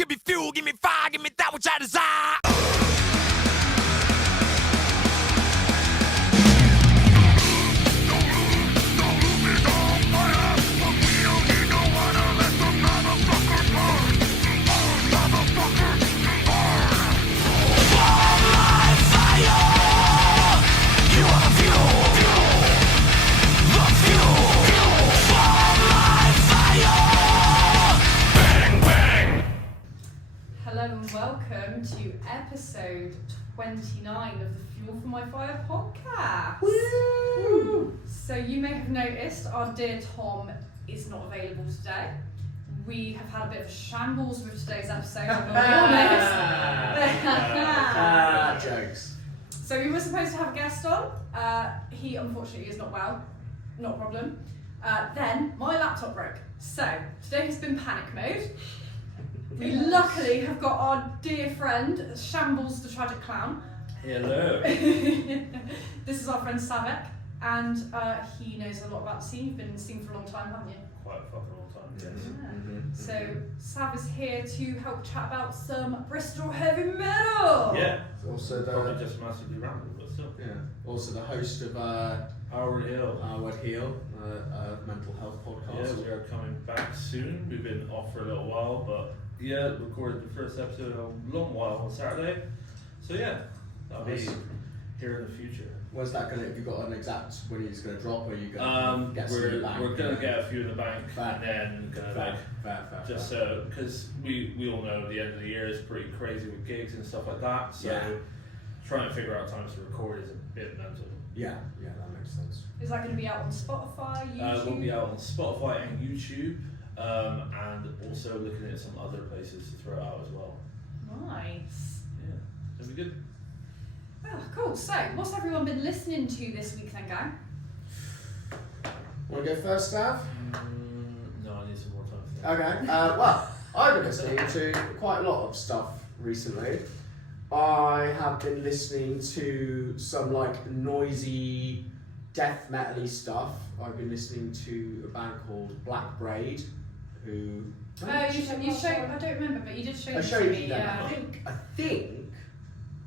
Give me fuel, give me fire, give me that which I desire. Hello and welcome to episode 29 of the Fuel for My Fire podcast. Woo! So you may have noticed our dear Tom is not available today. We have had a bit of a shambles with today's episode, I'm going to be honest. Jokes. So we were supposed to have a guest on. He unfortunately is not well. Not a problem. Then my laptop broke. So today has been panic mode. We luckily have got our dear friend, Shambles the Tragic Clown. Hello. This is our friend Savek, and he knows a lot about the scene. You've been in the scene for a long time, haven't you? Quite a fucking long time. Yes. Yeah. So Sav is here to help chat about some Bristol heavy metal. Yeah. Also Probably the just massively random, but still. also the host of Howard Hill. Howard Hill, mental health Yeah, podcast. we are coming back soon. We've been off for a little while, but yeah, recorded the first episode in a long while on Saturday. So yeah, that'll be Nice. here in the future. When's that gonna? Have you got an exact when he's gonna drop? Or are you gonna get some in the We're bank? gonna get a few in the bank Fair. and then gonna Fair, like fair. just because we all know the end of the year is pretty crazy with gigs and stuff like that. So Yeah. trying to figure out times to record is a bit mental. Yeah, that makes sense. Is that going to be out on Spotify, YouTube? We'll be out on Spotify and YouTube, and also looking at some other places to throw it out as well. Nice. Yeah, it'll be good. Oh, cool. So, what's everyone been listening to this week then, gang? Want to go first, Stav? No, I need some more time to think. Okay. Well, I've been listening to quite a lot of stuff recently. I have been listening to some like noisy death metal-y stuff. I've been listening to a band called Black Braid, who You showed. I don't remember, but you did show I them showed to you me. them. Yeah. I think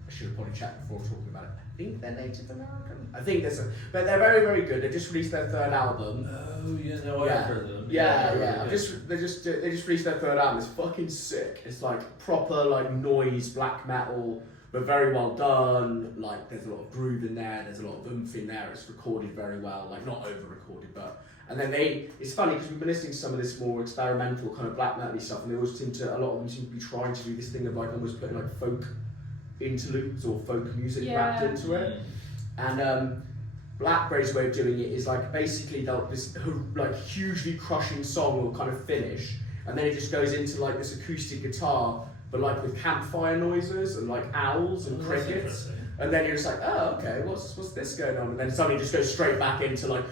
I should have probably checked before talking about it. I think they're Native American. I think but they're very, very good. They just released their third album. Oh yeah, no, Yeah. I've heard of them. Yeah. Yeah. They just released their third album. It's fucking sick. It's like proper like noise black metal, but very well done. Like there's a lot of groove in there. There's a lot of oomph in there. It's recorded very well. Like not over recorded, but. And then it's funny because we've been listening to some of this more experimental kind of black metal stuff, and they always a lot of them seem to be trying to do this thing of like almost putting like folk interludes or folk music wrapped into it. And Black Braid's way of doing it is like basically this like hugely crushing song will kind of finish, and then it just goes into like this acoustic guitar, but like with campfire noises and like owls and That's crickets, interesting. and then you're just like, oh okay, what's this going on? And then suddenly just goes straight back into like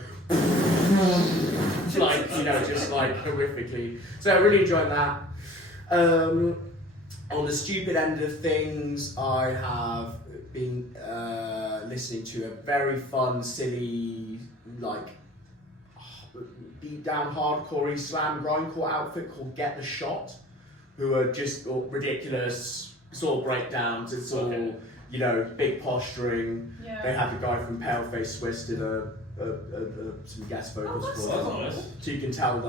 like just like horrifically. So I really enjoyed that. On the stupid end of things, I have been listening to a very fun, silly, like beat down hardcore slam grindcore outfit called Get the Shot, who are just all ridiculous. It's all breakdowns. It's all big posturing. Yeah. They have the guy from Paleface Swiss did some guest vocals that's for them. That's nice. So you can tell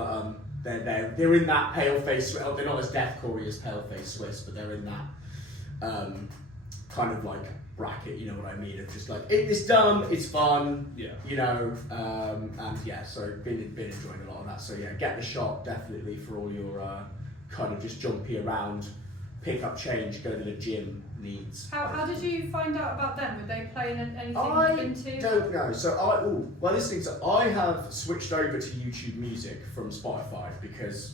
that they're in that Paleface. Oh, they're not as deathcore as Paleface Swiss, but they're in that kind of like bracket. You know what I mean? Of just like it's dumb, it's fun. Yeah. And yeah, so been enjoying a lot of that. So yeah, Get the Shot definitely for all your kind of just jumpy around, pick up change, go to the gym needs. How did you find out about them? Were they playing anything I you've been to? don't know. So I have switched over to YouTube Music from Spotify because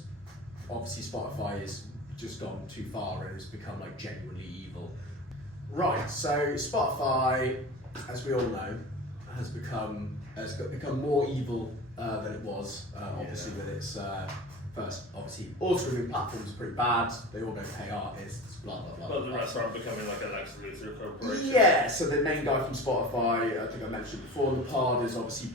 obviously Spotify has just gone too far and has become like genuinely evil. Right. So Spotify, as we all know, has become more evil than it was. Obviously with its first, obviously, all-streaming platforms are pretty bad. They all don't pay artists, blah blah blah. But the rest aren't becoming like a Lex Luthor corporation. Yeah, so the main guy from Spotify, I think I mentioned before in the pod, is obviously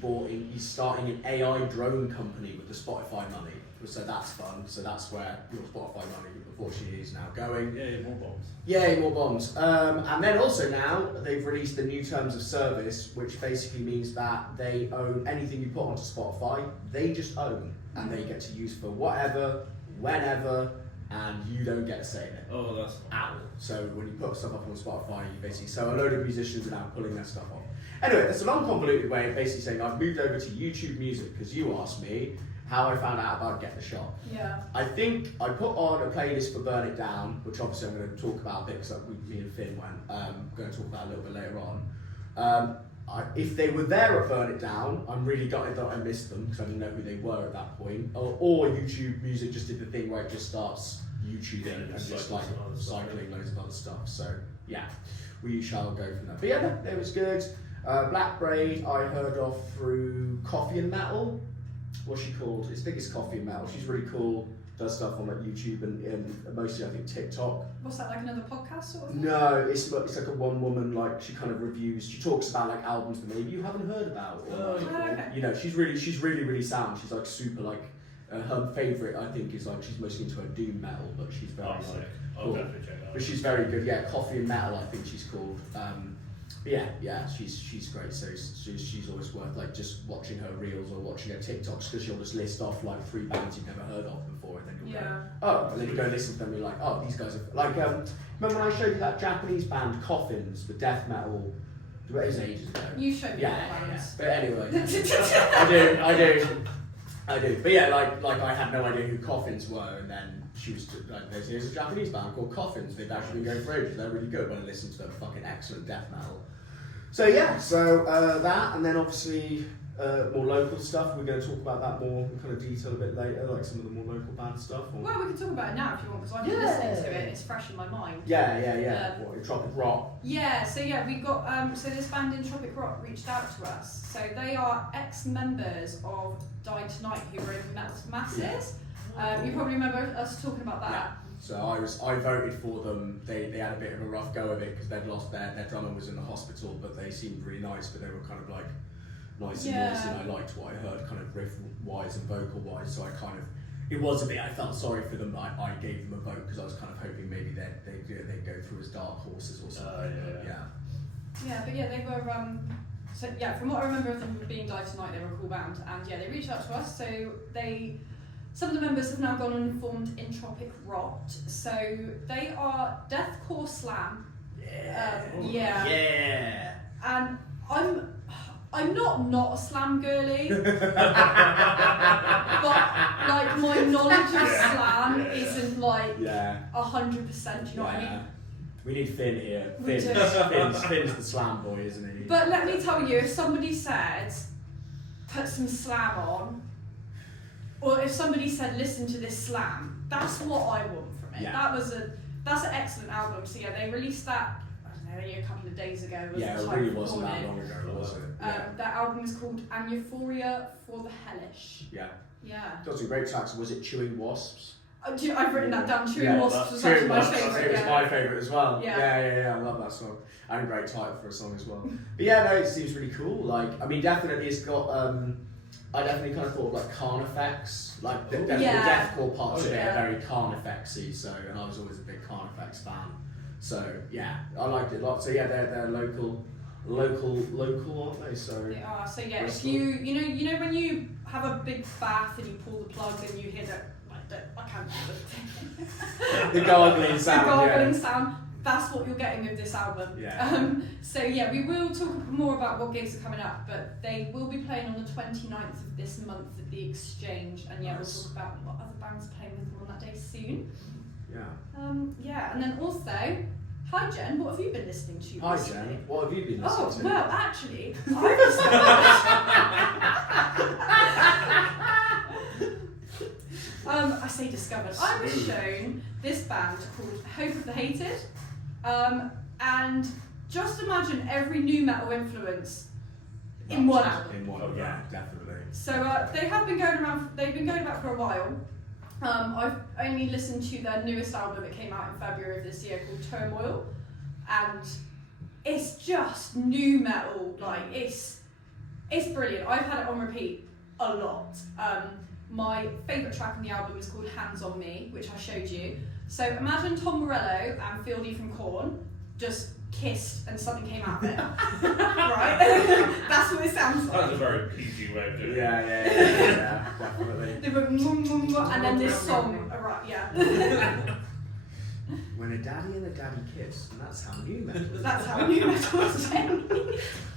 he's starting an AI drone company with the Spotify money. So that's fun. So that's where your Spotify money unfortunately he's now going. Yeah, more bombs. Yay, more bombs. And then also now they've released the new terms of service, which basically means that they own anything you put onto Spotify, they just own, and they get to use for whatever, whenever, and you don't get a say in it. Oh, that's At all. So when you put stuff up on Spotify, you basically, so a load of musicians are now pulling their stuff off. Anyway, that's a long convoluted way of basically saying I've moved over to YouTube Music because you asked me how I found out about Get the Shot. Yeah. I think I put on a playlist for Burn It Down, which obviously I'm going to talk about a bit because me and Finn went. I'm going to talk about a little bit later on. If they were there at Burn It Down, I'm really gutted that I missed them because I didn't know who they were at that point. Or YouTube Music just did the thing where it just starts YouTubing and just like cycling loads of other stuff. So yeah, we shall go from there. But yeah, no, it was good. Black Braid I heard of through Coffee and Metal. What's she called? I think it's Coffee and Metal. She's really cool. Does stuff on like YouTube and mostly I think TikTok. What's that, like another podcast sort of thing? No, it's like a one woman, like she kind of reviews. She talks about like albums that maybe you haven't heard about. Or, okay. You know, she's really sound. She's like super like her favourite I think is like she's mostly into her doom metal, but she's very like I'll cool. definitely check that out. But she's very good. Yeah, Coffee and Metal I think she's called. Yeah, she's great. So she's always worth like just watching her reels or watching her TikToks because she'll just list off like 3 bands you've never heard of before, and then you'll go, oh, and then you go listen to them and you're like, oh, these guys are like. Remember when I showed you that Japanese band Coffins, the death metal? It was ages ago. You showed me Yeah. that bands. But anyway, I do. But yeah, like I had no idea who Coffins were, and then she was like, "There's a Japanese band called Coffins. They've actually been going for ages. They're really good." When I listened to their fucking excellent death metal. So yeah, that, and then obviously more local stuff. We're going to talk about that more in kind of detail a bit later, like some of the more local band stuff. Or... Well, we can talk about it now if you want, because I've been listening to it. It's fresh in my mind. Yeah. What, Tropic Rock? Yeah, so yeah, we got, so this band in Tropic Rock reached out to us. So they are ex-members of Die Tonight who were in Metal Masses. You probably remember us talking about that. Yeah. So I voted for them. They had a bit of a rough go of it because they'd lost their drummer was in the hospital, but they seemed really nice, but they were kind of like nice and noisy, and I liked what I heard kind of riff-wise and vocal-wise, so I kind of, it was a bit, I felt sorry for them, but I gave them a vote because I was kind of hoping maybe they'd go through as dark horses or something. Yeah, but yeah, they were, so yeah, from what I remember of them being Die Tonight, they were a cool band, and yeah, they reached out to us, so some of the members have now gone and formed in Tropic Rot, so they are deathcore slam. Yeah. And I'm not a slam girly, but like my knowledge of slam isn't like 100%. You know what I mean? We need Finn here. We do. Finn's the slam boy, isn't he? But let me tell you, if somebody said put some slam on, or if somebody said listen to this slam, that's what I want from it. Yeah. That's an excellent album. So yeah, they released that, I don't know, only a couple of days ago. Yeah, it really wasn't that long ago, was it? That album is called An Euphoria for the Hellish. Yeah. Yeah. Got some great tracks. Was it Chewing Wasps? I've written that down. Chewing Wasps was actually my favourite. It was my favourite as well. Yeah. I love that song. And a great title for a song as well. But yeah, no, it seems really cool. Like, I mean, definitely it's got. I definitely kind of thought of like Carnifex, like the deathcore parts of it are very Carnifexy. So, and I was always a big Carnifex fan. So yeah, I liked it a lot. So yeah, they're local, aren't they? So they are. So yeah, Bristol. if you know when you have a big bath and you pull the plug and you hear that, I can't do it. The gargling sound. The gargling sound. That's what you're getting with this album. Yeah. So yeah, we will talk more about what gigs are coming up, but they will be playing on the 29th of this month at the Exchange, and yeah, Nice. we'll talk about what other bands are playing with them on that day soon. Yeah. Yeah, and then also, hi Jen, what have you been listening to Hi recently? Jen, what have you been listening to? Oh, well, actually, I say discovered. I was shown this band called Hope of the Hated, and just imagine every new metal influence in one album. In one, yeah, definitely. So they have been going around. They've been going about for a while. I've only listened to their newest album that came out in February of this year called Turmoil, and it's just new metal. Like it's brilliant. I've had it on repeat a lot. My favourite track on the album is called Hands on Me, which I showed you. So imagine Tom Morello and Fieldy from Korn just kissed and something came out of it. Right? That's what it sounds That was a like. very PG way of doing it. Yeah, definitely. They went and then this song, right? Yeah. When a daddy and a daddy kiss, and that's how new metal is. That's how new metal was then.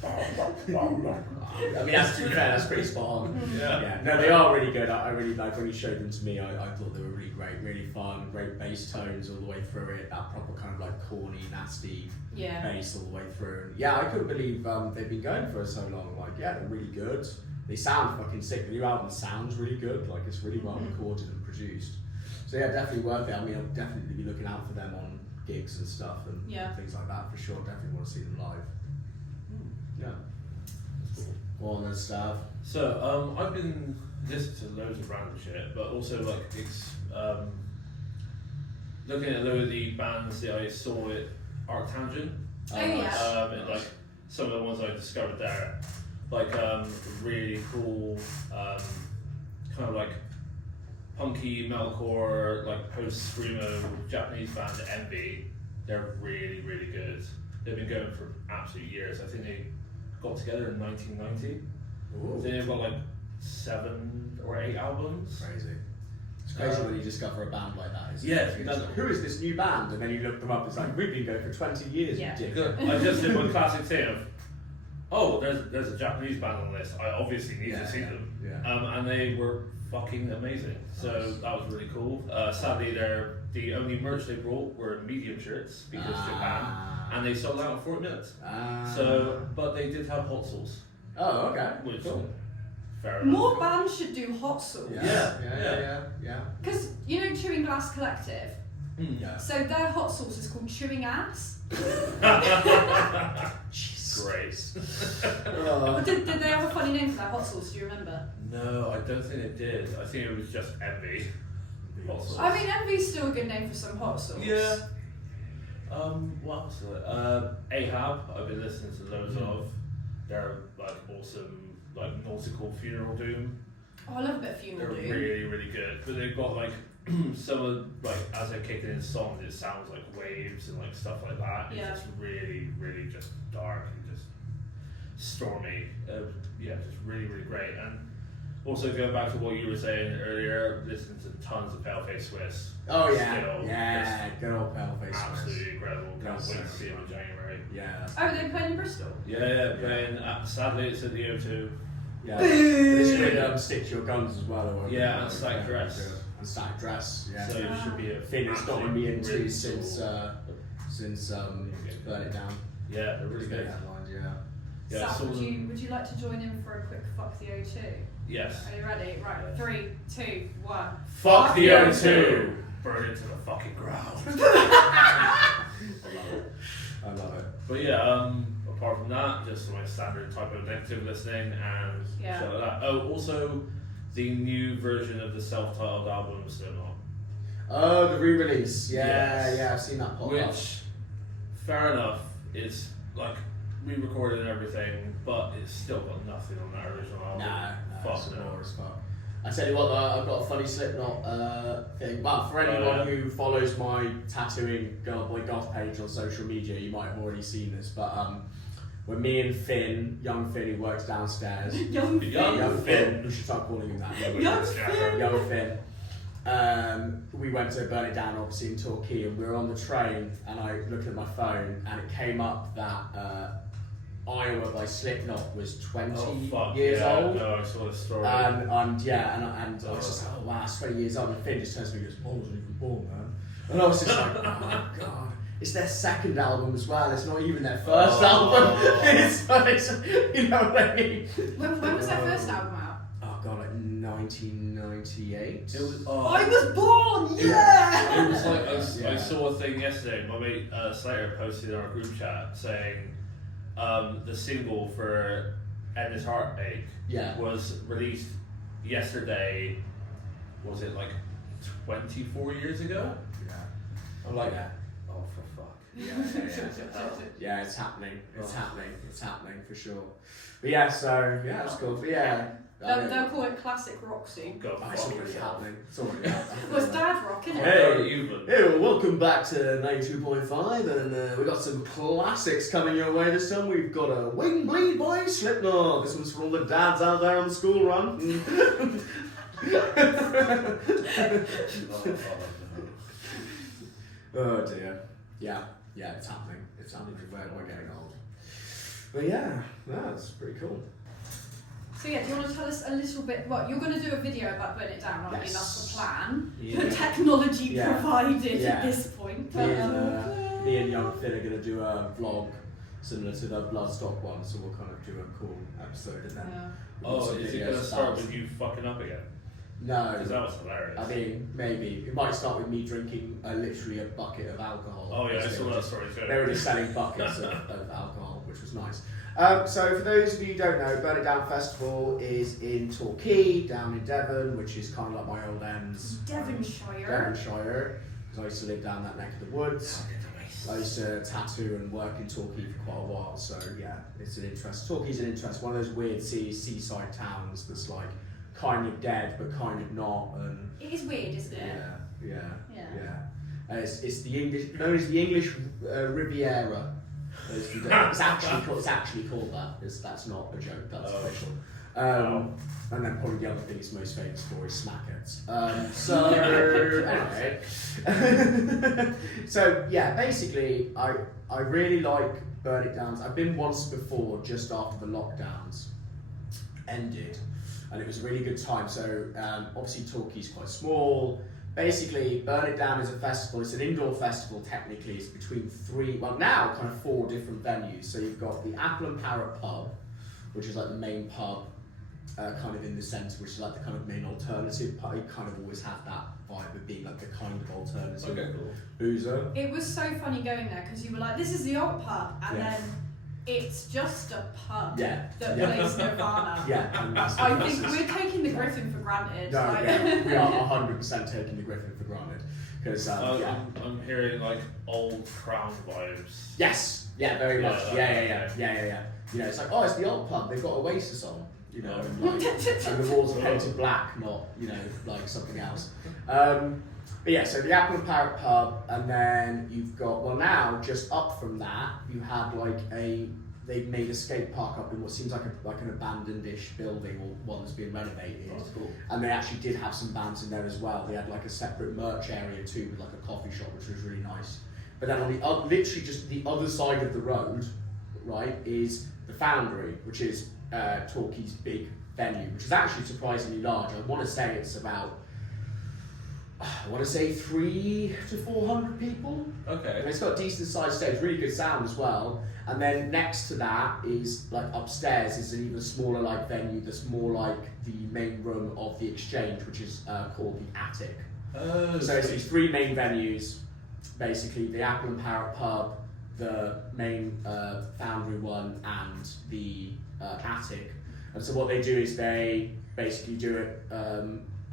I mean, that's, to be fair, that's pretty spot on. Yeah. No, they are really good. I really like when you showed them to me. I thought they were really great, really fun, great bass tones all the way through it. That proper kind of like corny, nasty Yeah. bass all the way through. Yeah, I couldn't believe they've been going for so long. Like, yeah, they're really good. They sound fucking sick. The new album sounds really good. Like, it's really well recorded and produced. So yeah, definitely worth it. I mean, I'll definitely be looking out for them on gigs and stuff and things like that for sure. Definitely want to see them live. Yeah. All on that stuff. So I've been listening to loads of random shit, but also like looking at a load of the bands that I saw at Arctangent. Oh, yeah. And like some of the ones I discovered there, like really cool, kind of like punky metalcore, like post screamo Japanese band Envy. They're really, really good. They've been going for absolute years. I think they got together in 1990. Ooh. They've got like 7 or 8 albums. Crazy. It's crazy when you discover a band like that. Isn't Yeah, it? It's like, who is this new band? And then you look them up. It's like, we've been going for 20 years. Yeah. You dick. I just did one classic thing of, oh, there's a Japanese band on this. I obviously need to see them. Yeah. And they were fucking amazing. So that was really cool. Sadly, the only merch they brought were medium shirts because Japan, and they sold out in 40 minutes. So, but they did have hot sauce. Oh, okay. Which, cool. fair enough. More bands should do hot sauce. Yeah. Because you know Chewing Glass Collective. Yeah. So their hot sauce is called Chewing Ass. Great. Did they have a funny name for their hot sauce? Do you remember? No, I don't think they did. I think it was just Envy. Hot sauce. I mean, Envy's still a good name for some hot sauce. Yeah. What else? Ahab. I've been listening to loads of. They're like awesome, like nautical funeral doom. Oh, I love a bit of funeral They're doom. really, really good. But they've got like some of like as they're kicking in songs, it sounds like waves and like stuff like that. It's just really, really just dark and just stormy. Just really, really great. And also going back to what you were saying earlier, listening to tons of Paleface Swiss. Oh yeah, Still, good old Paleface. absolutely incredible. Can't wait to see them in January. Yeah. Oh, they're playing in Bristol? Yeah, playing. Sadly, it's at the O2. Yeah. It's with Stick to Your Guns as well. Yeah, and Static Dress. And Static Dress. Yeah. So it should be a Finn has gotten me into really since cool. Burn It Down. Yeah, they're really good. Headlines, yeah. Yeah, Saf, so would you like to join in for a quick fuck the O2? Yes. Are you ready? Right, 3, 2, 1. Fuck the O2! Burn it to the fucking ground. I love it. But yeah, apart from that, just my standard type of negative listening and shit like that. Oh, also the new version of the self-titled album of Slipknot. Oh, the re-release. Yes. Yeah, I've seen that pop up. Which, fair enough, is like re-recorded and everything, but it's still got nothing on that original album. No, it's Fuck no. boring as fuck. I tell you what, I've got a funny Slipknot thing. Well, for anyone who follows my tattooing girl boy goth page on social media, you might have already seen this. But when me and Finn, young Finn who works downstairs, Young Finn, we should start calling him that. Young Finn. We went to Burn It Down, obviously in Torquay, and we were on the train, and I looked at my phone, and it came up that Iowa by Slipknot was 20 years old. No, I saw the story. And I was just like, oh wow, it's 20 years old. And Finn just turns to me and goes, I wasn't even born, man. And I was just like, oh god. It's their second album as well. It's not even their first album. it's, you know what I mean? When was their first album out? Oh god, like 1998. It was. I was born! Yeah! It was like I saw a thing yesterday. My mate Slater posted in our group chat saying the single for End This Heartache was released yesterday. Was it like 24 years ago? Yeah. I'm like that. Oh, for fuck. Yeah, it's happening. It's happening for sure. But yeah, so yeah, it's cool. But yeah. They'll call it classic Roxy. Go It's fuck already yourself. happening. It's already happening. Well, it's dad rock, isn't it? Hey, well, welcome back to 92.5, and we got some classics coming your way this time. We've got a Wing Bleed by Slipknot. This one's for all the dads out there on the school run. Oh dear. Yeah, it's happening. It's happening. We're getting old. But yeah, that's pretty cool. So yeah, do you want to tell us a little bit? Well, you're going to do a video about Burn It Down, aren't you? Yes. That's the plan. Yeah. The technology Yeah. provided Yeah. at this point. Me and Young Finn are going to do a vlog similar to the Bloodstock one, so we'll kind of do a cool episode and then. Yeah. we'll do Oh, some is it videos going to start about- with you fucking up again? No. Because that was hilarious. I mean, maybe. It might start with me drinking literally a bucket of alcohol. Oh yeah, I Because saw they were that just- story too. They were just selling buckets of alcohol, which was nice. So for those of you who don't know, Burn It Down Festival is in Torquay, down in Devon, which is kind of like my old ends. Devonshire. Because I used to live down that neck of the woods. I used to tattoo and work in Torquay for quite a while, so yeah, it's an interest. Torquay's an interest, one of those weird seaside towns that's like kind of dead but kind of not, and It is weird, isn't it? yeah. It's the English, known as the English Riviera. It's actually called that. That's not a joke. That's official. And then probably the other thing it's most famous for is smackheads. So anyway, so yeah, basically, I really like Burn It Down. I've been once before, just after the lockdowns ended, and it was a really good time. So obviously Torquay's quite small. Basically, Burn It Down is a festival. It's an indoor festival. Technically, it's between now kind of 4 different venues. So you've got the Apple and Parrot pub, which is like the main pub, kind of in the centre, which is like the kind of main alternative pub. You kind of always have that vibe of being like the kind of alternative Okay, cool. boozer. It was so funny going there because you were like, "This is the old pub," and Yeah. then it's just a pub Yeah. that Yeah. plays Nirvana. Yeah. And that's I think we're taking the Griffin for granted. No, like- yeah, we are 100% taking the Griffin for granted. Because, I'm hearing like old Crown vibes. Yes, yeah, very Yeah, much. that Yeah. You know, it's like, oh, it's the old pub. They've got Oasis on. You know, and, like, and the walls are painted black, not like something else. But yeah, so the Apple and Parrot pub, and then you've got now just up from that, you have like they've made a skate park up in what seems like an abandoned-ish building or one that's being renovated. That's cool. And they actually did have some bands in there as well. They had like a separate merch area too, with like a coffee shop, which was really nice. But then on the literally just the other side of the road, right, is the Foundry, which is Torquay's big venue, which is actually surprisingly large. I want to say it's about 300 to 400 people. Okay. And it's got a decent sized stage, really good sound as well. And then next to that is like upstairs is an even smaller like venue that's more like the main room of the Exchange, which is called the Attic. Oh, So it's these 3 main venues, basically the Apple and Parrot pub, the main Foundry one, and the Attic. And so what they do is they basically do it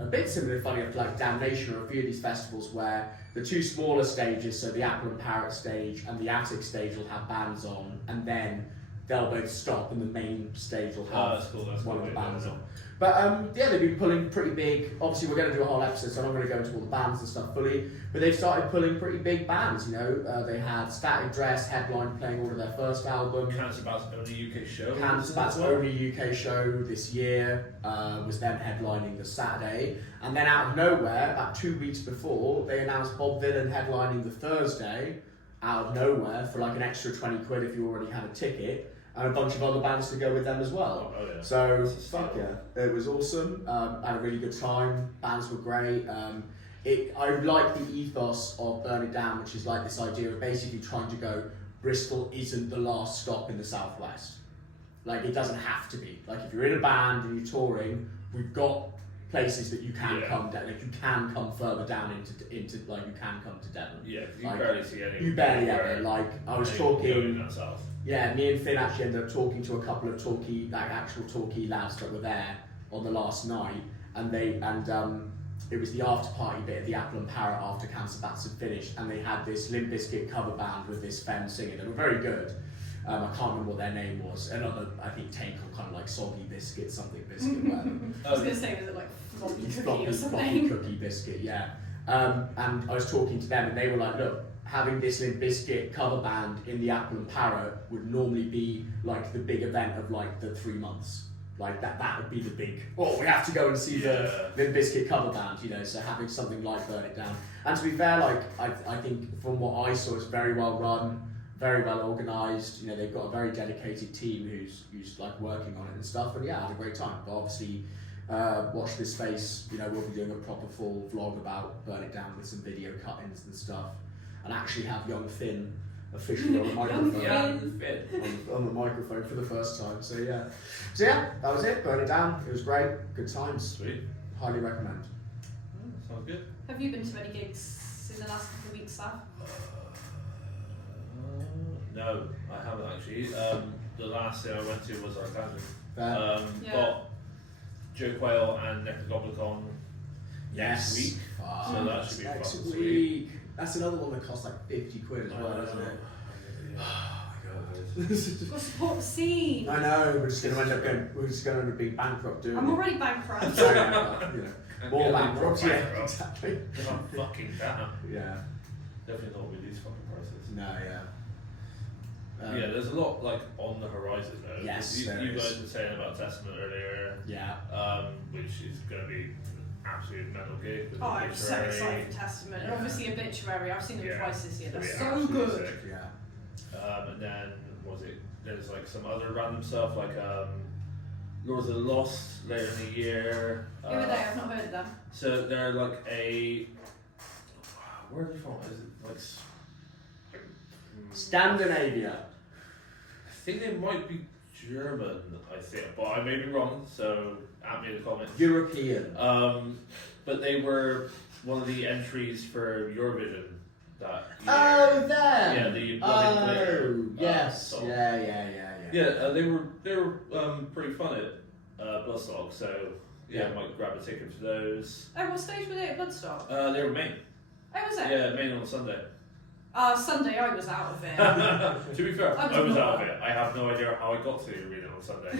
a bit similar, funny enough, to like Damnation or a few of these festivals where the 2 smaller stages, so the Apple and Parrot stage and the Attic stage, will have bands on, and then they'll both stop and the main stage will have that's cool. That's one cool. of the bands on. But yeah, they've been pulling pretty big. Obviously, we're going to do a whole episode, so I'm not going to go into all the bands and stuff fully. But they've started pulling pretty big bands. You know, they had Static Dress headline playing all of their first album. Cancer Bat's only UK show. Cancer Bat's only UK show this year was them headlining the Saturday, and then out of nowhere, about 2 weeks before, they announced Bob Dylan headlining the Thursday. Out of nowhere for like an extra 20 quid if you already had a ticket. And a bunch of other bands to go with them as well. Oh, yeah. So, fuck yeah. It was awesome. I had a really good time. Bands were great. I like the ethos of Burn It Down, which is like this idea of basically trying to go, Bristol isn't the last stop in the southwest. Like, it doesn't have to be. Like, if you're in a band and you're touring, we've got places that you can come down. Like, you can come further down into like, you can come to Devon. Yeah, 'cause you Like, barely see any. You barely ever. Like, I was talking. That south. Yeah, me and Finn actually ended up talking to a couple of actual Torquay lads that were there on the last night, and it was the after party bit of the Apple and Parrot after Cancer Bats had finished, and they had this Limp Bizkit cover band with this Fen singing. They were very good. I can't remember what their name was. Another, I think, take on kind of like Soggy Biscuit, something biscuit, whatever. I was going to say, was it like floppy cookie Floppy, or floppy something? cookie biscuit, yeah. And I was talking to them, and they were like, look, having this Limp Bizkit cover band in the Apple and Parrot would normally be like the big event of like the 3 months. Like that would be the big, oh, we have to go and see the Limp Bizkit cover band, you know, so having something like Burn It Down. And to be fair, like, I think from what I saw, it's very well run, very well organised, you know, they've got a very dedicated team who's like working on it and stuff, and yeah, I had a great time. But obviously, watch this space, you know, we'll be doing a proper full vlog about Burn It Down with some video cut-ins and stuff, and actually have young Finn officially on the microphone. On the microphone for the first time. So yeah, that was it. Burn It Down. It was great. Good times. Sweet. Highly recommend. Sounds good. Have you been to any gigs in the last couple of weeks, Sam? No, I haven't actually. The last thing I went to was Arcadian. Fair. Got Joe Quayle and Nick the Goblicon next week. So that should be next fucking week. sweet. That's another one that costs like 50 quid as well, isn't it? Oh my god. You've got to support the scene. I know. We're just going to end up being bankrupt doing I'm it. already bankrupt. So, yeah, but, you know, more bankrupt. Yeah, Bankrupt. exactly. Because I'm fucking down. Yeah. Definitely not with these fucking prices. No. Yeah. Yeah, there's a lot like on the horizon though. Yes, you there guys is. were saying about Testament earlier, Yeah. which is going to be an absolute metal gig. With Oh, I'm so Obituary. excited for Testament. And Yeah. obviously Obituary, I've seen them Yeah. twice this year. They're It's so gonna be absolutely good. sick. Yeah. And then what was it? There's like some other random stuff like Lord of the Lost later in the year. Who are they? I've not heard of them. So they're like a. Where are they from? Is it like? Scandinavia. I think they might be German. I think, but I may be wrong. So at me in the comments. European. But they were one of the entries for Eurovision that year. Oh, them. Yeah, the Blood and Glitter, Oh, yes. song. Yeah. Yeah, they were pretty fun at Bloodstock, so yeah, I might grab a ticket for those. Oh, what stage were they at Bloodstock? They were Maine. Oh, was it? Yeah, Maine on Sunday. Sunday I was out of it. To be fair, I was I was not. out of it. I have no idea how I got to the arena on Sunday,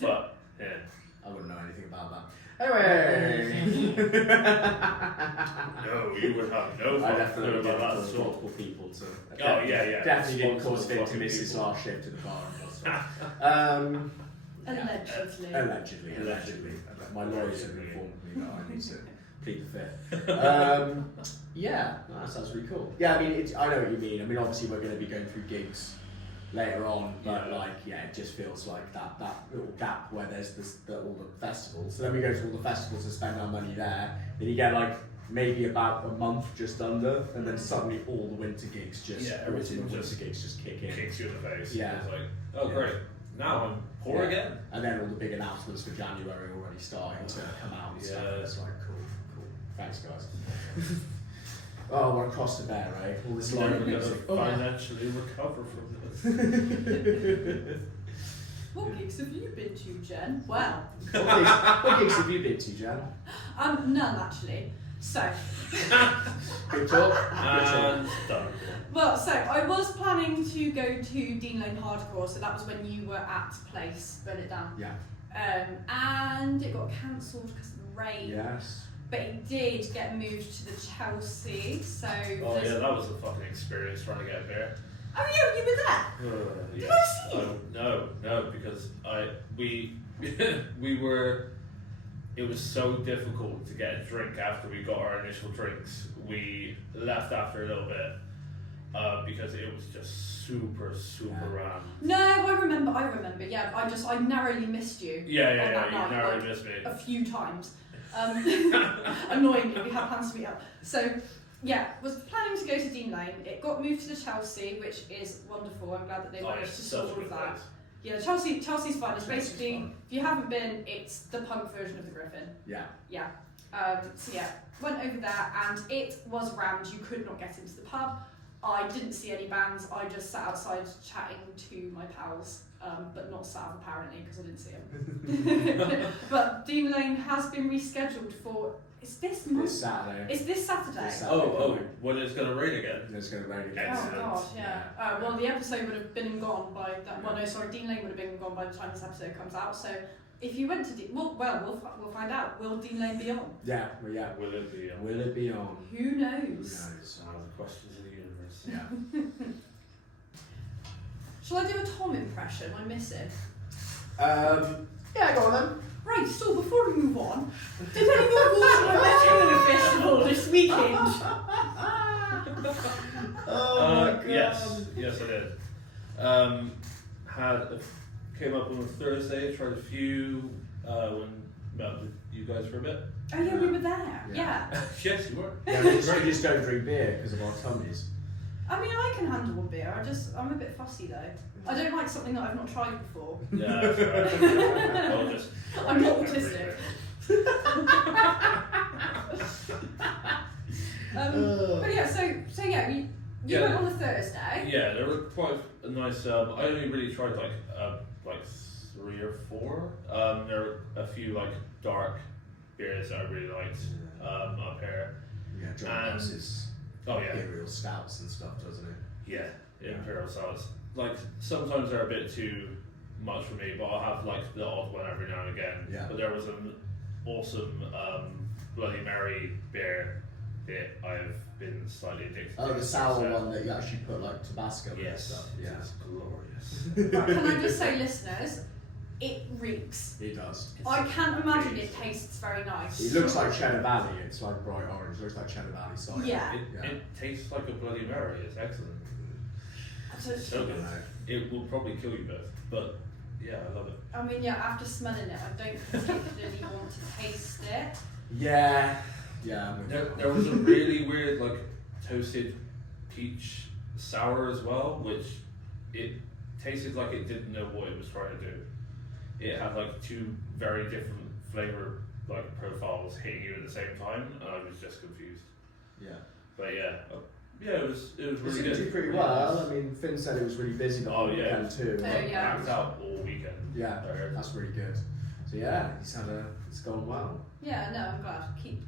but yeah. I wouldn't know anything about that. Anyway. No, you would have no I fucking definitely clue didn't about that cause at all. multiple people to. Oh, yeah. Definitely didn't Multiple cause Finn to fucking miss his people. last shift at the bar. Yeah. Allegedly. Allegedly. My lawyers have informed me that I need to plead the fifth. Yeah, no, that sounds really cool. Yeah, I mean, I know what you mean. I mean, obviously we're going to be going through gigs later on, but it just feels like that little gap where there's all the festivals. So then we go to all the festivals and spend our money there. Then you get like maybe about a month just under, and then suddenly all the winter gigs Everything winter just gigs just kick in. kicks you in the face. Yeah. It's like, oh great, now I'm poor again. And then all the big announcements for January already starting to come out and stuff. Yeah. It's like cool. Thanks, guys. Oh, what a cross to bear, right? All this Never live gonna music. financially recover from this. What gigs have you been to, Jen? Well, What gigs have you been to, Jen? none actually. So, Good talk. And done. well, so I was planning to go to Dean Lane Hardcore, so that was when you were at Place, Burn It Down. Yeah. And it got cancelled because of the rain. Yes. But it did get moved to the Chelsea, so. Oh yeah, that was a fucking experience trying to get a beer. Oh, you were there? Yes. Did I see Oh, no, because we were. It was so difficult to get a drink after we got our initial drinks. We left after a little bit because it was just super ram. No, I remember. Yeah, I narrowly missed you. Yeah, on that you night, narrowly like, missed me. a few times. Annoyingly, we had plans to meet up. So, yeah, was planning to go to Dean Lane. It got moved to the Chelsea, which is wonderful. I'm glad that they managed to it's sort such a all good of that. place. Yeah, Chelsea's fun. It's Chelsea's basically, fun. if you haven't been, it's the punk version of the Griffin. Yeah. Yeah. So yeah, went over there and it was rammed. You could not get into the pub. I didn't see any bands. I just sat outside chatting to my pals, but not Sav apparently because I didn't see him. But Dean Lane has been rescheduled for, It's this month. This Saturday. It's this Saturday. This Saturday. Oh, when it's going to rain again. It's going to rain again. Oh Excellent. god, yeah. Well, the episode would have been and gone by that. Well, no, sorry, Dean Lane would have been and gone by the time this episode comes out. So, if you went to we'll find out. Will Dean Lane be on? Yeah, well, yeah. Will it be? Will it be on? Who knows? One of the questions of the universe. Yeah. Shall I do a Tom impression? I miss it. Yeah, go on then. Right, so before we move on, did anyone go to the Metale Festival this weekend? Oh my god. Yes, I did. Came up on a Thursday, tried a few, met with you guys for a bit. Oh yeah, we were there. Yeah. Yeah. Yes, you were. Yeah, we just don't drink beer because of our tummies. I mean, I can handle a beer. I'm a bit fussy though. I don't like something that I've not tried before. Yeah, that's right. Well, just I'm not autistic. But yeah, so yeah, you Yeah. went on a Thursday. Yeah, there were quite a nice. I only really tried like 3 or 4. There were a few like dark beers that I really liked up here. Yeah, John loves his Oh yeah, imperial stouts and stuff, doesn't he? yeah, imperial stouts. Like sometimes they're a bit too much for me, but I'll have like the odd one every now and again. Yeah. But there was an awesome Bloody Mary beer that I've been slightly addicted to. Oh, the sour So- one that you actually put like Tabasco in and Yes. stuff. Yeah. It's glorious. Right, can I just say, listeners, it reeks. He does. I can't imagine it tastes very nice. He looks like Cheddar Valley. It's like bright orange. Looks like Cheddar Valley style. Yeah. It tastes like a Bloody Mary. It's excellent. It's so good. It will probably kill you both, but yeah, I love it. I mean, yeah, after smelling it, I don't particularly want to taste it. Yeah. Yeah. There was a really weird like toasted peach sour as well, which it tasted like it didn't know what it was trying to do. It had like 2 very different flavor like profiles hitting you at the same time, and I was just confused. Yeah. But yeah, it was It really seemed good. to do pretty well. I mean, Finn said it was really busy the whole weekend too. Oh, yeah. Packed out all weekend. Yeah, I heard. that's really good. So yeah, it's gone well. Yeah, no, I'm glad. Keep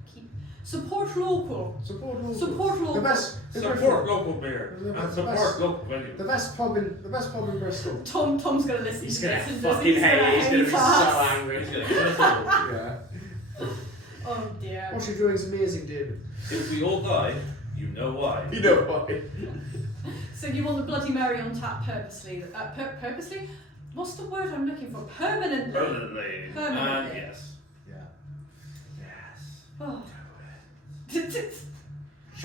support local. Support local. Support local. The best. Support local beer The and best- support local venue. The best pub in Bristol. Tom's gonna listen He's to gonna this and fucking he's hate it. He's gonna be so us. angry. He's gonna kill us all. Yeah. Oh dear. What you're doing is amazing, dude. If we all die, you know why. You know why? So you want the Bloody Mary on tap purposely? Purposely? What's the word I'm looking for? Permanently. Permanently. Permanently. And yes. Yeah. Yes. Oh. Should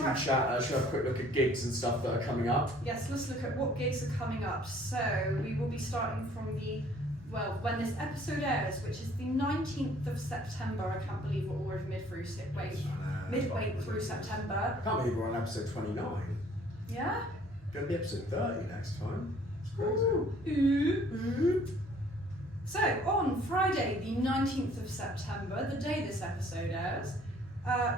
we chat? Should we have a quick look at gigs and stuff that are coming up? Yes, let's look at what gigs are coming up. So we will be starting from when this episode airs, which is the 19th of September. I can't believe we're already midway through September. I can't believe we're on episode 29. Yeah? Gonna be episode 30 next time. It's crazy. Ooh. So on Friday, the 19th of September, the day this episode airs,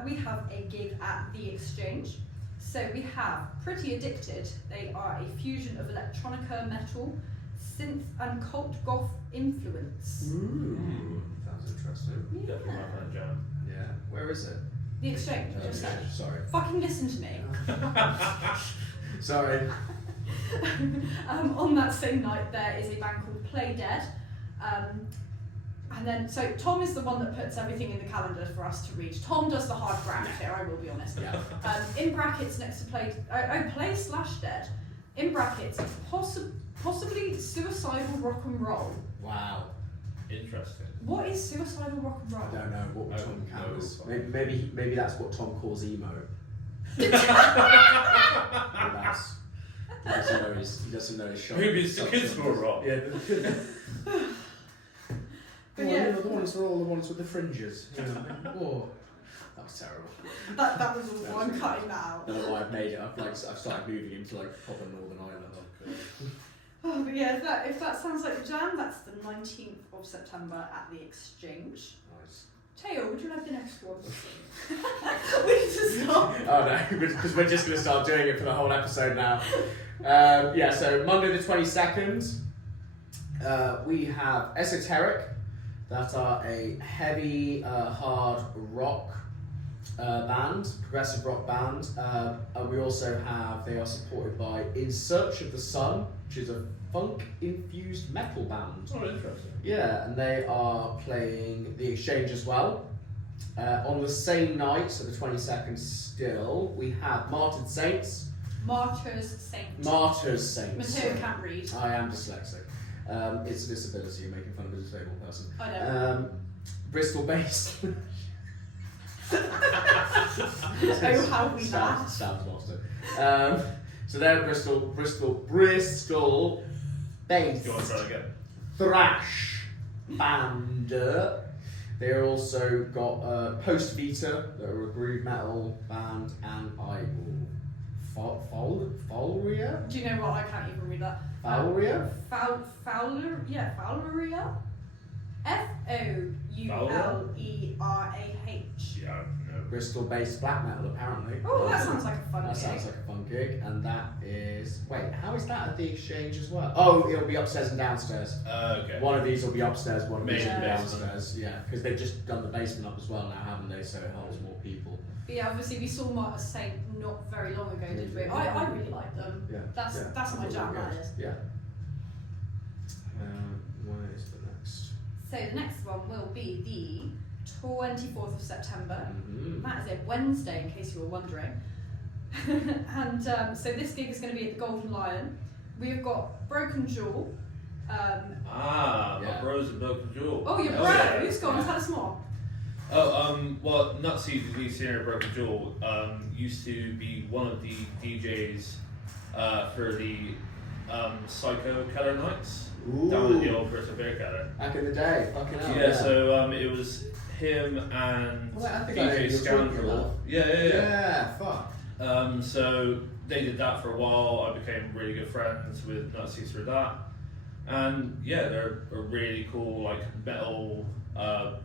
we have a gig at the Exchange. So we have Pretty Addicted. They are a fusion of electronica, metal, synth and cult goth influence. Ooh. Sounds interesting. Definitely my kind of jam. Yeah. Where is it? The Exchange, I just said. Sorry. Fucking listen to me. Sorry. On that same night, there is a band called Play Dead. And then, so Tom is the one that puts everything in the calendar for us to read. Tom does the hard graft here, I will be honest. Yeah. In brackets next to Play/Dead. In brackets, possibly suicidal rock and roll. Wow. Interesting. What is suicidal rock and I roll? don't know what I Tom don't counts. know. Maybe that's what Tom calls emo. He doesn't know his shop. Maybe it's the kids who are wrong. Yeah. But Oh, yeah. you know, the ones are all the ones with the fringes. You know? Oh, that was terrible. That was all I'm cutting out. I don't know why I've made it. I've started moving into like proper Northern Ireland. Oh, but yeah, if that sounds like your jam, that's the 19th of September at the Exchange. Nice. Teo, would you like the next one? We need to stop. Oh no, because we're just going to start doing it for the whole episode now. Yeah, so Monday the 22nd, we have Esoteric, that are a heavy hard rock band, progressive rock band. And we also have, they are supported by In Search of the Sun, which is a funk-infused metal band. Oh, interesting. Yeah, and they are playing The Exchange as well. On the same night, so the 22nd still, we have Martyred Saints. Martyrs Saint. Martyrs Saints. Matteo can't read. I am dyslexic. It's a disability, you're making fun of a disabled person. I know. Bristol based. Oh, how we laugh. Sam's lost it. So they're Bristol based Do you want to try again? thrash band. They also got Post Vita, they're a groove metal band, and Fowleria? Do you know what? I can't even read that. Fowleria? Fowleria? Foulereah. Yeah, no. Bristol based black metal apparently. Oh, that sounds like a fun That gig. sounds like a fun gig, and that is. Wait, how is that at the Exchange as well? Oh, it'll be upstairs and downstairs. Okay. One of these will be upstairs, one of these will be Main basement. downstairs. Yeah, because they've just done the basement up as well now, haven't they? So it holds more people. But yeah, obviously we saw Martyrs Saint not very long ago, did we? I really like them. Yeah. That's my jam, that is. Yeah. What is the next? So the next one will be the 24th of September. Mm-hmm. That is a Wednesday, in case you were wondering. And so this gig is going to be at the Golden Lion. We've got Broken Jewel. My Yeah. bros and Broken Jewel. Oh, your Hell yeah. bros! Go on, tell us more. Well, Nutsy, the lead singer of Broken Jewel, used to be one of the DJs for the Psycho Keller nights down at the old Bristol Beer Keller. Back in the day, fucking hell. Yeah, so it was him and Well, I think I know who DJ you're talking Scoundrel. about. Yeah. Fuck. So they did that for a while. I became really good friends with Nutsies through that, and yeah, they're a really cool like metal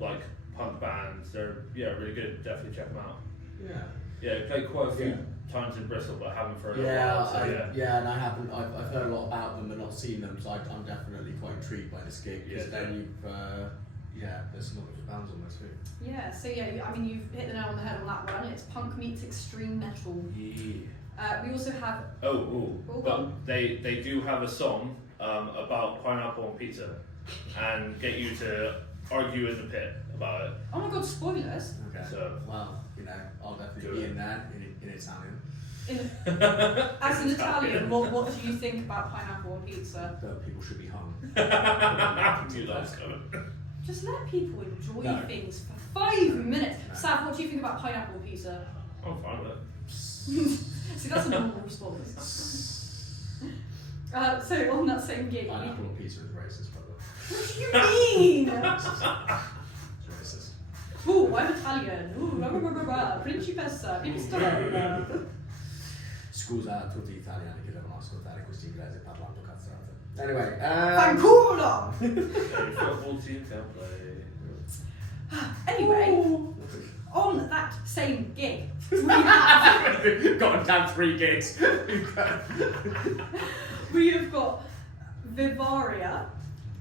like punk band. They're really good. Definitely check them out. Yeah. Yeah, played quite a few times in Bristol, but haven't for a little Yeah, while. So and I haven't. I've heard a lot about them, but not seen them. So I'm definitely quite intrigued by this gig because Yeah, then there's some other bands on there too. Yeah, so yeah, I mean, you've hit the nail on the head on that one. It's punk meets extreme metal. Yeah. We also have. Oh, go but on. they do have a song about pineapple on pizza, and get you to argue in the pit about it. Oh my god, spoilers! Okay. So- well, I'll definitely be in there in Italian. As an Italian, what do you think about pineapple on pizza? That people should be hung. You love coming. Just let people enjoy No. things for 5 minutes. No. Sav, what do you think about pineapple on pizza? I'm fine with it. See, that's a normal response. So on that same gig, Pineapple on pizza is racist, by the way. what do you mean? It's racist. Ooh, I'm Italian. Ooh, blah, blah, blah, blah, blah. Principessa, pipistrella. Scusa tutti gli italiani che devono ascoltare questo inglese parlando cazzate. Anyway, Fanculo! Football team can play. Anyway, on that same gig, we have, got down 3 gigs. we have got Vivaria,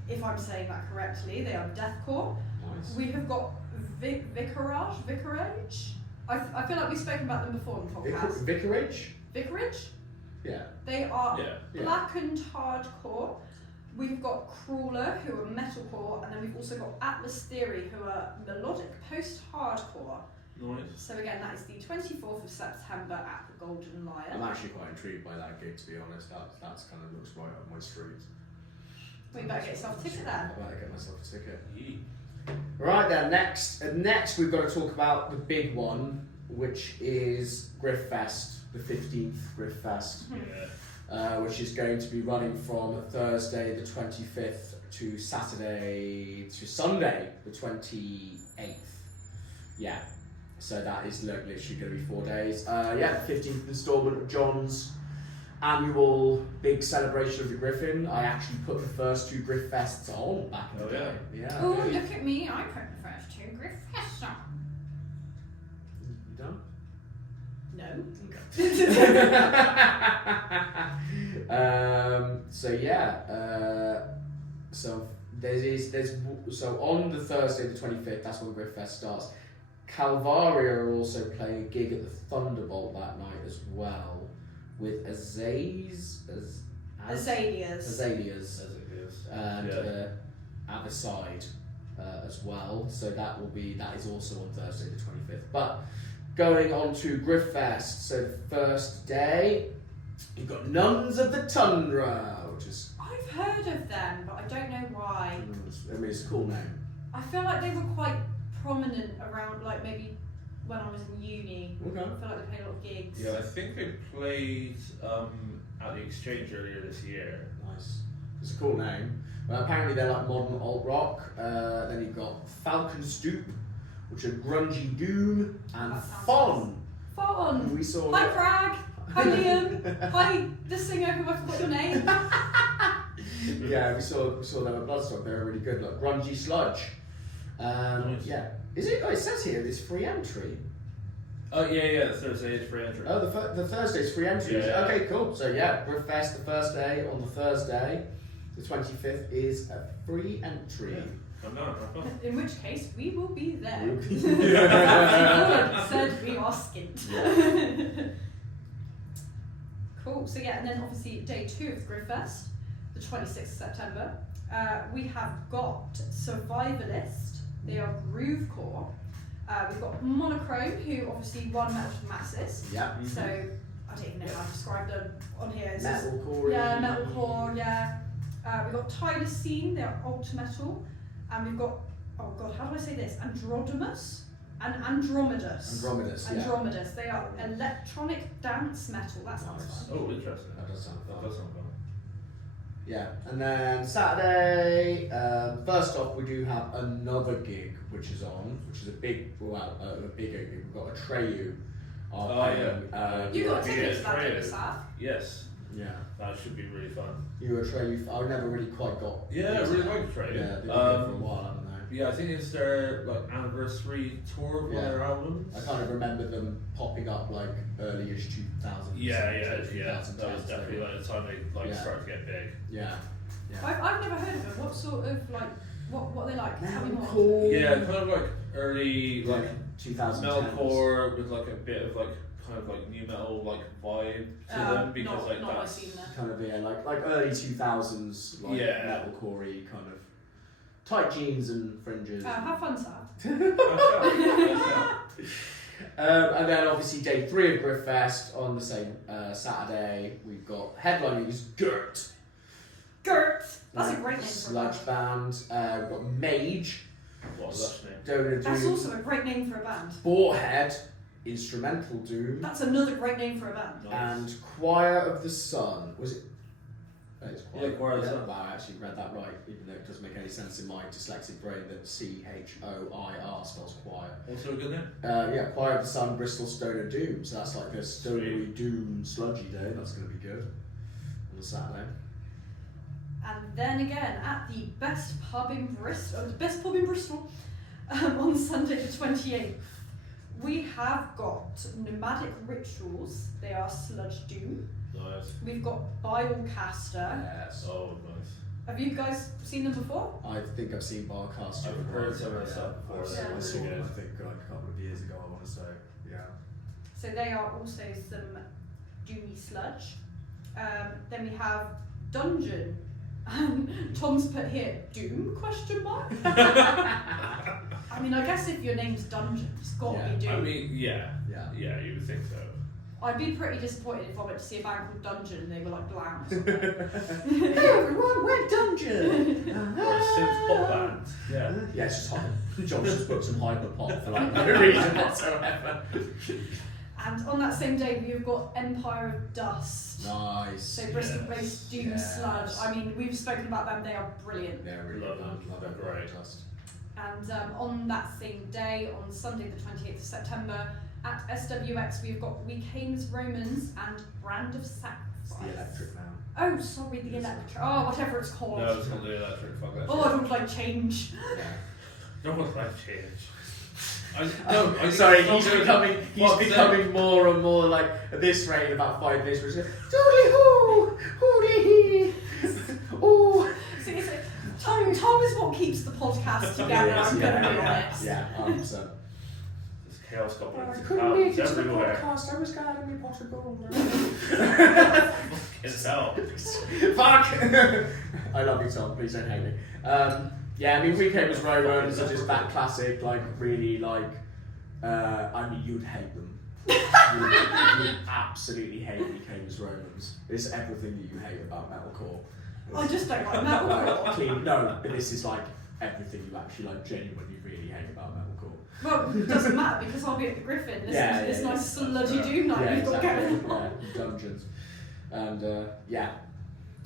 if I'm saying that correctly. They are deathcore. Nice. We have got Vicarage. I feel like we've spoken about them before on the podcast. Vicarage? Vicarage. Yeah. They are Yeah. blackened hardcore. We've got Crawler, who are metalcore, and then we've also got Atlas Theory, who are melodic post-hardcore. Nice. So again, that is the 24th of September at the Golden Lion. I'm actually quite intrigued by that gig, to be honest. That's kind of looks right up my street. Well, you better get yourself a ticket then. I better get myself a ticket. Yeah. Right then, next we've got to talk about the big one, which is Griffest, the 15th Griffest, Yeah. which is going to be running from Thursday the 25th to Sunday the 28th. Yeah, so that is literally going to be 4 days. The 15th instalment of John's annual big celebration of the Griffin. I actually put the first 2 Griffests on back in the day. Yeah. Oh, okay. look at me! I put the first 2 Griffiths on. You done? No. So on the Thursday the 25th, that's when the Griffest starts. Calvaria are also playing a gig at the Thunderbolt that night as well with Azaleas. As it is. and Yeah. Avicide as well. So that is also on Thursday the 25th. But going on to Griffest, so the first day you've got Nuns of the Tundra, which is I've heard of them, but I don't know why. I mean it's a cool name. I feel like they were quite prominent around, like maybe when I was in uni. Okay. I feel like they played a lot of gigs. Yeah, I think they played at the Exchange earlier this year. Nice. It's a cool name. Apparently they're like modern alt rock. Then you've got Falcon Stoop, which are grungy doom, and That sounds Fon. Fun. We saw. Hi Bragg. Hi Liam. Hi the singer who I forgot your name. Yeah, we saw them at Bloodstock. They were really good. Like grungy sludge. Nice. Yeah. Is it? Oh, it says here it's free entry. Oh yeah, Thursday is free entry. Oh, the Thursday's free entry. Yeah. Okay, cool. So yeah, Griffest the first day on the Thursday. The 25th is a free entry. Yeah. Come down, have fun. In which case we will be there. We'll be Said we are skint. Cool. So yeah, and then obviously day 2 of the Griffest, the 26th of September, we have got Survivalist. They are groovecore. We've got Monochrome, who obviously won Metal Masses. Yeah. So I don't even know how to describe them on here. It's just- Metalcore. yeah, metalcore. Yeah. We've got Tyler Scene. They're alt metal, and we've got oh god, how do I say this? Andromedus and Andromedus. Andromedus. Yeah. Andromedus. They are electronic dance metal. That sounds Nice. fun. Oh, interesting. That does sound That fun. does sound fun. Yeah, and then Saturday, first off, we do have another gig which is on, which is a bigger gig. We've got Atreyu. You got yeah. tickets yeah, that day, great. Sav? Yes, Yeah, that should be really fun. you Atreyu. I never really quite got. Yeah, I really like Trey. Yeah, they've been going for a while, haven't they? Yeah, I think it's their like anniversary tour of one of Yeah. their albums. I kind of remember them popping up like early-ish 2000s. Yeah. 2010s. That was definitely like the time they like Yeah. started to get big. Yeah. I've never heard of them. What sort of like what are they like? Tell me more. Cool. Yeah, kind of like early like 2010s. metalcore with like a bit of like kind of like new metal like vibe to them because like not that's seen that. Kind of like early 2000s like Yeah. metalcore-y kind of tight jeans and fringes. Have fun, Sav. And then obviously day 3 of Griffest on the same Saturday, we've got headliners Gert. Gert. That's a great name for a band. Sludge band. We've got Mage. What a lush name. Stoner That's Doom. also a great name for a band. Boarhead. Instrumental Doom. That's another great name for a band. And Choir of the Sun. Was it? Oh, it's Yeah, Choir of the Sun. Wow, I actually read that right, even though it doesn't make any sense in my dyslexic brain that CHOIR spells choir. Also a good name. Yeah, Choir of the Sun, Bristol Stoner Doom. So that's like the stonery doom sludgy day. That's going to be good on the Saturday. And then again at the best pub in Bristol, on Sunday the 28th, we have got Nomadic Rituals. They are sludge doom. Nice. We've got Bilecaster. Yes. Oh, nice. Have you guys seen them before? I think I've seen Barcaster. I've heard some of that stuff before. I Yeah. saw Really them, good. I think, like a couple of years ago, I want to say. Yeah. So they are also some doomy sludge. Then we have Dungeon. Tom's put here Doom question mark. I mean, I guess if your name's Dungeon, it's got to Yeah, be Doom. I mean, yeah, Yeah. you would think so. I'd be pretty disappointed if I went to see a band called Dungeon and they were like bland. Hey everyone, we're Dungeon! Or a synth pop band. Yeah. Yeah, it's just hyper. John's just booked some hyper pop for like no reason whatsoever. And on that same day, we've got Empire of Dust. Nice. So Bristol-based doom Yes. sludge. I mean, we've spoken about them; they are brilliant. They're really Love good. them. Love it. Great. Dust. And on that same day, on Sunday the 28th of September, at SWX, we've got We Came as Romans and Brand of Sacrifice. It's the electric now. Oh, sorry, the electric. Oh, whatever it's called. No, it's not the electric. Fuck that. Oh, I don't like change. Yeah. No one's like change. Sorry, he's becoming more and more like at this rate in about 5 minutes. We're just doodly hoo, hoodly hee, ooh. See, Tom is what keeps the podcast together. I'm going to be honest. Yeah, 100%. Chaos Goblins. I couldn't make it to the everywhere. podcast. I was going to be pot of gold. It's hell. Fuck! I love you, Tom. Please don't hate me. Yeah, I mean, We Came as Romans are just that classic, like, really, like, I mean, you'd hate them. You'd absolutely hate We Came as Romans. It's everything that you hate about metalcore. I just don't like metalcore. Clean, no, but this is like everything you actually like genuinely really hate about metalcore. Well, it doesn't matter because I'll be at the Griffin listening to this nice sludgy doom night you've got going on. Yeah, dungeons. And yeah.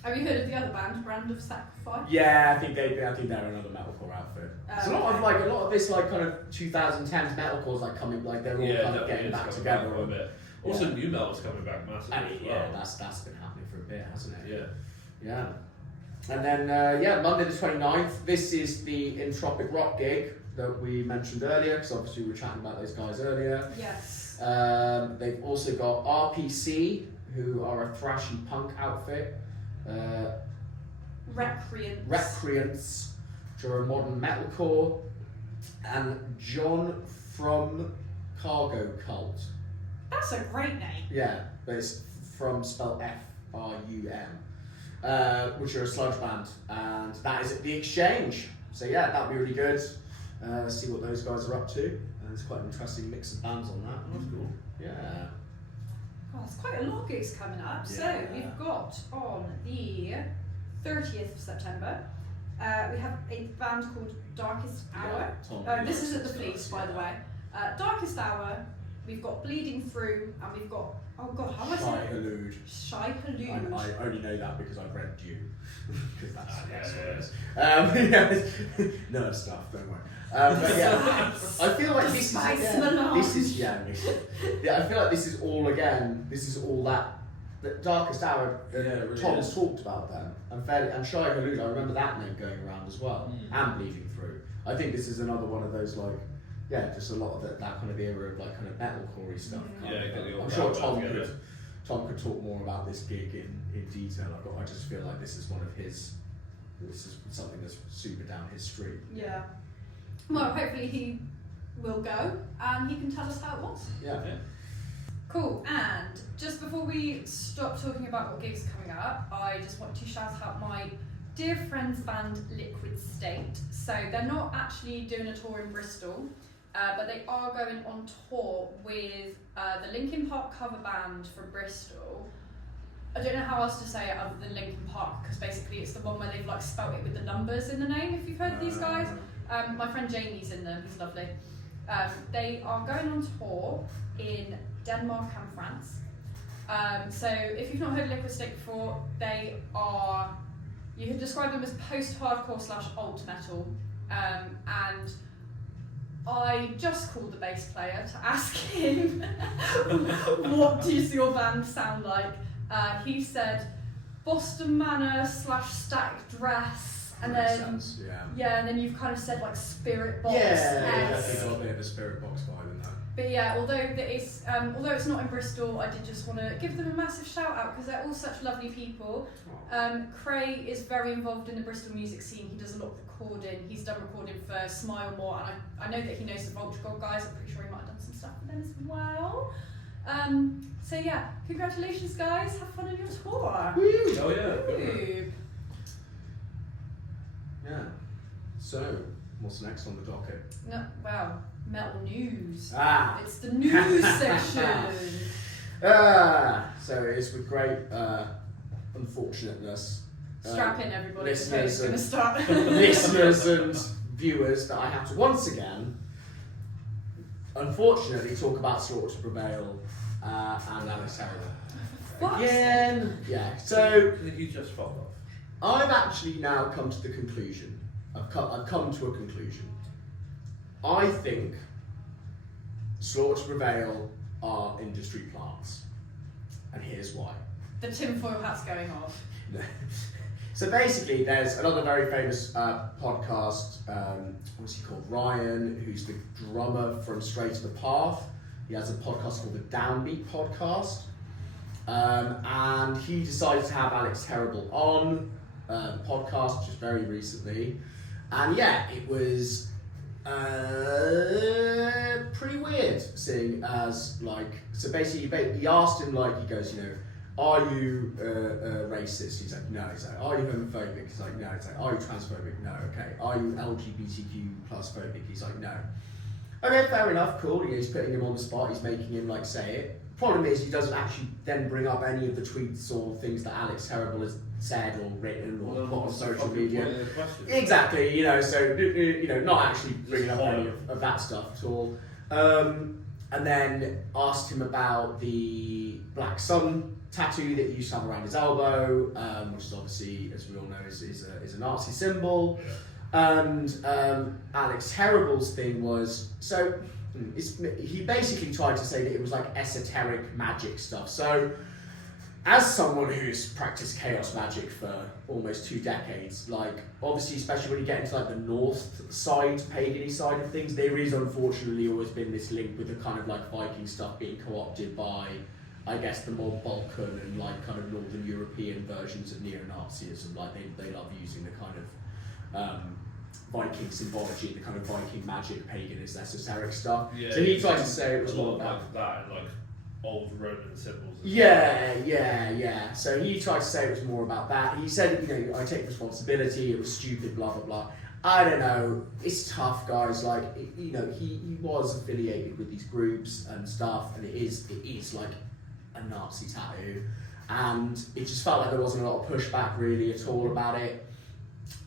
Have you heard of the other band, Brand of Sacrifice? Yeah, I think they're another metalcore outfit. There's a lot of this like kind of 2010s metalcore's like coming, like they're all kind of getting back together a bit. Also, new metal's coming back massively. I mean, as well. that's been happening for a bit, hasn't it? Yeah. Yeah. And then, Monday the 29th, this is the Entropic Rock gig that we mentioned earlier, because obviously we were chatting about those guys earlier. Yes. They've also got RPC, who are a thrashy punk outfit. Recreants, which are a modern metalcore. And John from Cargo Cult. That's a great name. Yeah, but it's from spelled F-R-U-M. Which are a sludge band, and that is at the Exchange. So yeah, that'll be really good. Let's see what those guys are up to. There's quite an interesting mix of bands on that. That's cool. Yeah. Oh, there's quite a lot of gigs coming up. Yeah. So we've got on the 30th of September, we have a band called Darkest Hour. This is at the Fleece, by the way. Darkest Hour. We've got Bleeding Through, and we've got, oh god, how was it? Shy Halud. I only know that because I've read Dune. Because that's what it is. Nerd stuff, don't worry. But yeah, I feel like this is I feel like this is all that Darkest Hour really Tom's is. talked about them, and Shy Halud, I remember that name going around as well, and Bleeding Through. I think this is another one of those like, just a lot of that kind of era of like kind of metalcore stuff. I'm sure Tom could talk more about this gig in detail. I just feel like this is something that's super down his street. Yeah. Well, hopefully he will go and he can tell us how it was. Yeah. Cool. And just before we stop talking about what gigs are coming up, I just want to shout out my dear friends band Liquid State. So they're not actually doing a tour in Bristol. But they are going on tour with the Linkin Park cover band from Bristol. I don't know how else to say it other than Linkin Park, because basically it's the one where they've like spelt it with the numbers in the name, if you've heard of these guys. My friend Jamie's in them, he's lovely. They are going on tour in Denmark and France. So if you've not heard of Liquid State before, they are, you could describe them as post-hardcore / alt metal. And I just called the bass player to ask him what does your band sound like. He said Boston Manor / Static Dress, and then and then you've kind of said like Spirit Box. It's got a bit of a Spirit Box vibe in that. But yeah, although it's not in Bristol, I did just want to give them a massive shout out because they're all such lovely people. Cray is very involved in the Bristol music scene. He does a lot of recording. He's done recording for Smile More, and I know that he knows the Vulture God guys. I'm pretty sure he might have done some stuff with them as well. So yeah, congratulations guys. Have fun on your tour. Woo! Oh yeah. Woo. Yeah. So, what's next on the docket? No, well, metal news. It's the news section. So it's with great unfortunateness. Strap in everybody. Listeners, It's going to start. listeners and viewers that I have to once again, unfortunately, talk about Slaughter to Prevail and Alex Terrible. Again. Yeah. So You just fucked off. I've actually now come to the conclusion. I've come to a conclusion. I think Slaughter to Prevail are industry plants. And here's why. The tinfoil hat's going off. So basically, there's another very famous podcast, what's he called? Ryan, who's the drummer from Straight to the Path. He has a podcast called the Downbeat Podcast. And he decided to have Alex Terrible on the podcast just very recently. And yeah, it was Pretty weird seeing as like, so basically he asked him like, he goes, you know, are you racist? He's like, no. He's like, are you homophobic? He's like, no. He's like, are you transphobic? No. Okay. Are you LGBTQ plus phobic? He's like, no. Okay, fair enough, cool. He's putting him on the spot, he's making him like say it. Problem is he doesn't actually then bring up any of the tweets or things that Alex Terrible has said or written or put on social media. Exactly, you know, so you know, not actually bringing up any of that stuff at all. And then asked him about the black sun tattoo that he used to have around his elbow, which is obviously, as we all know, is a Nazi symbol. Yeah. And Alex Terrible's thing was, so he basically tried to say that it was like esoteric magic stuff. So as someone who's practiced chaos magic for almost 2 decades, like obviously especially when you get into like the north side, pagan side of things, there is unfortunately always been this link with the kind of like Viking stuff being co-opted by, I guess, the more Balkan and like kind of Northern European versions of neo-Nazism. Like they love using the kind of Viking symbology, the kind of Viking magic, paganist, esoteric stuff. Yeah, so he tried to say it was a more lot about like that, and like old Roman symbols. yeah. So he tried to say it was more about that. He said, you know, I take responsibility. It was stupid, blah blah blah. I don't know. It's tough, guys. Like, you know, he was affiliated with these groups and stuff, and it is like a Nazi tattoo, and it just felt like there wasn't a lot of pushback really at all about it.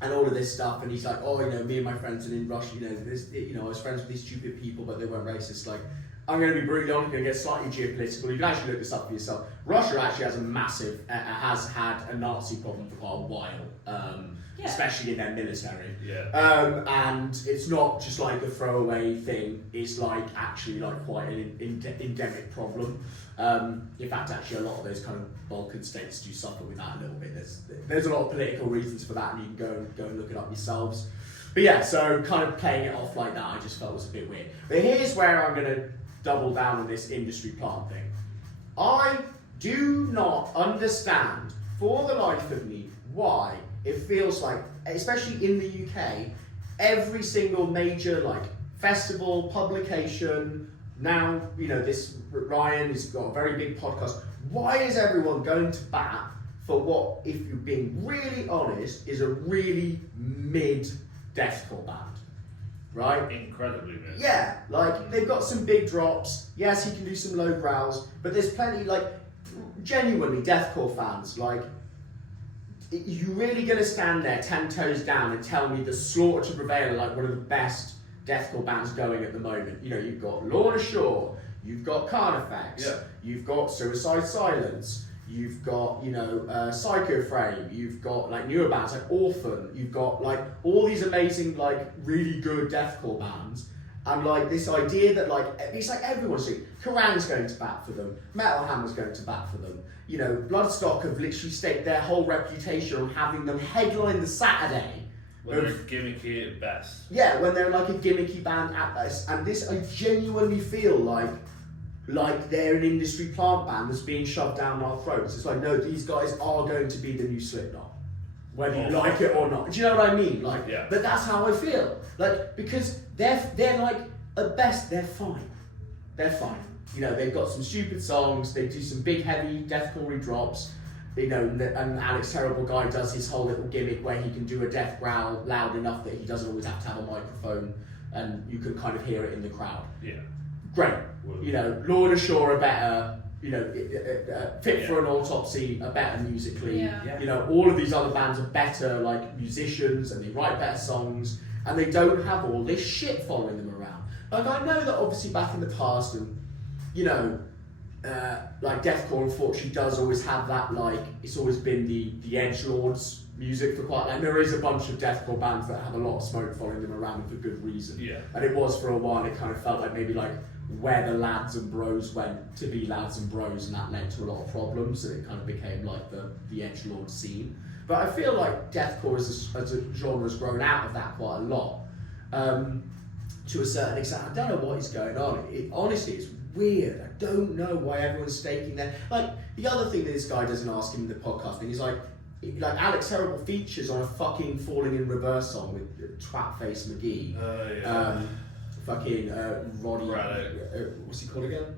And all of this stuff, and he's like, oh, you know, me and my friends are in Russia, you know, I was friends with these stupid people, but they weren't racist. Like, I'm going to be brutally honest, I'm going to get slightly geopolitical. You can actually look this up for yourself. Russia actually has a massive, has had a Nazi problem for quite a while, especially in their military. Yeah. And it's not just like a throwaway thing. It's like actually like quite an endemic problem. In fact, actually, a lot of those kind of Balkan states do suffer with that a little bit. There's a lot of political reasons for that, and you can go and look it up yourselves. But yeah, so kind of playing it off like that, I just felt was a bit weird. But here's where I'm going to double down on this industry plant thing. I do not understand, for the life of me, why it feels like, especially in the UK, every single major like festival, publication. Now, you know, this Ryan has got a very big podcast. Why is everyone going to bat for what, if you're being really honest, is a really mid deathcore band? Right? Incredibly mid. Yeah, like they've got some big drops. Yes, he can do some low growls, but there's plenty, like, genuinely deathcore fans. Like, you really gonna stand there 10 toes down and tell me the Slaughter to Prevail are like one of the best deathcore bands going at the moment? You know, you've got Lorna Shore, you've got Carnifex, you've got Suicide Silence, you've got, you know, Psycho Frame, you've got like newer bands like Orphan, you've got like all these amazing like really good deathcore bands, and like this idea that like it's like everyone's saying Kerrang's going to bat for them, Metal Hammer's going to bat for them, you know, Bloodstock have literally staked their whole reputation on having them headline the Saturday. When they're gimmicky at best. Yeah, when they're like a gimmicky band at best. And this, I genuinely feel like they're an industry plant band that's being shoved down our throats. It's like, no, these guys are going to be the new Slipknot, whether you like it or not. Do you know what I mean? Like, yeah. But that's how I feel. Like, because they're like, at best, they're fine. They're fine. You know, they've got some stupid songs. They do some big, heavy deathcore drops. You know, and Alex Terrible Guy does his whole little gimmick where he can do a death growl loud enough that he doesn't always have to have a microphone, and you can kind of hear it in the crowd. Yeah. Great. You know, Lorna Shore are better. You know, Fit for an Autopsy are better musically. Yeah. You know, all of these other bands are better like musicians, and they write better songs, and they don't have all this shit following them around. Like, I know that obviously back in the past, and you know, like deathcore unfortunately does always have that, like, it's always been the edgelords music for quite, and there is a bunch of deathcore bands that have a lot of smoke following them around for good reason. Yeah. And it was for a while, it kind of felt like maybe like where the lads and bros went to be lads and bros, and that led to a lot of problems, and it kind of became like the edgelord scene. But I feel like deathcore as a genre has grown out of that quite a lot. To a certain extent, I don't know what is going on. Honestly, it's weird. I don't know why everyone's staking there. Like, the other thing that this guy doesn't ask him in the podcast thing is like, like Alex Terrible features on a fucking Falling in Reverse song with Twatface McGee. Fucking Ronnie. What's he called again?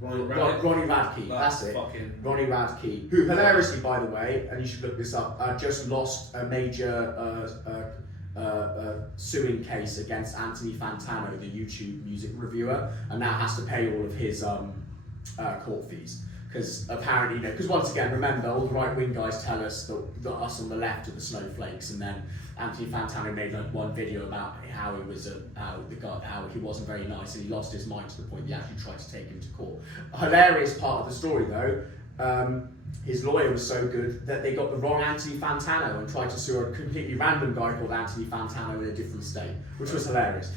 Ronnie Radke. That's it. Ronnie Radke, who hilariously, by the way, and you should look this up, just lost a major suing case against Anthony Fantano, the YouTube music reviewer, and now has to pay all of his court fees. Because apparently, because once again, remember, all the right-wing guys tell us that us on the left are the snowflakes, and then Anthony Fantano made like one video about how he wasn't very nice and he lost his mind to the point he actually tried to take him to court. A hilarious part of the story though, his lawyer was so good that they got the wrong Anthony Fantano and tried to sue a completely random guy called Anthony Fantano in a different state, which was hilarious.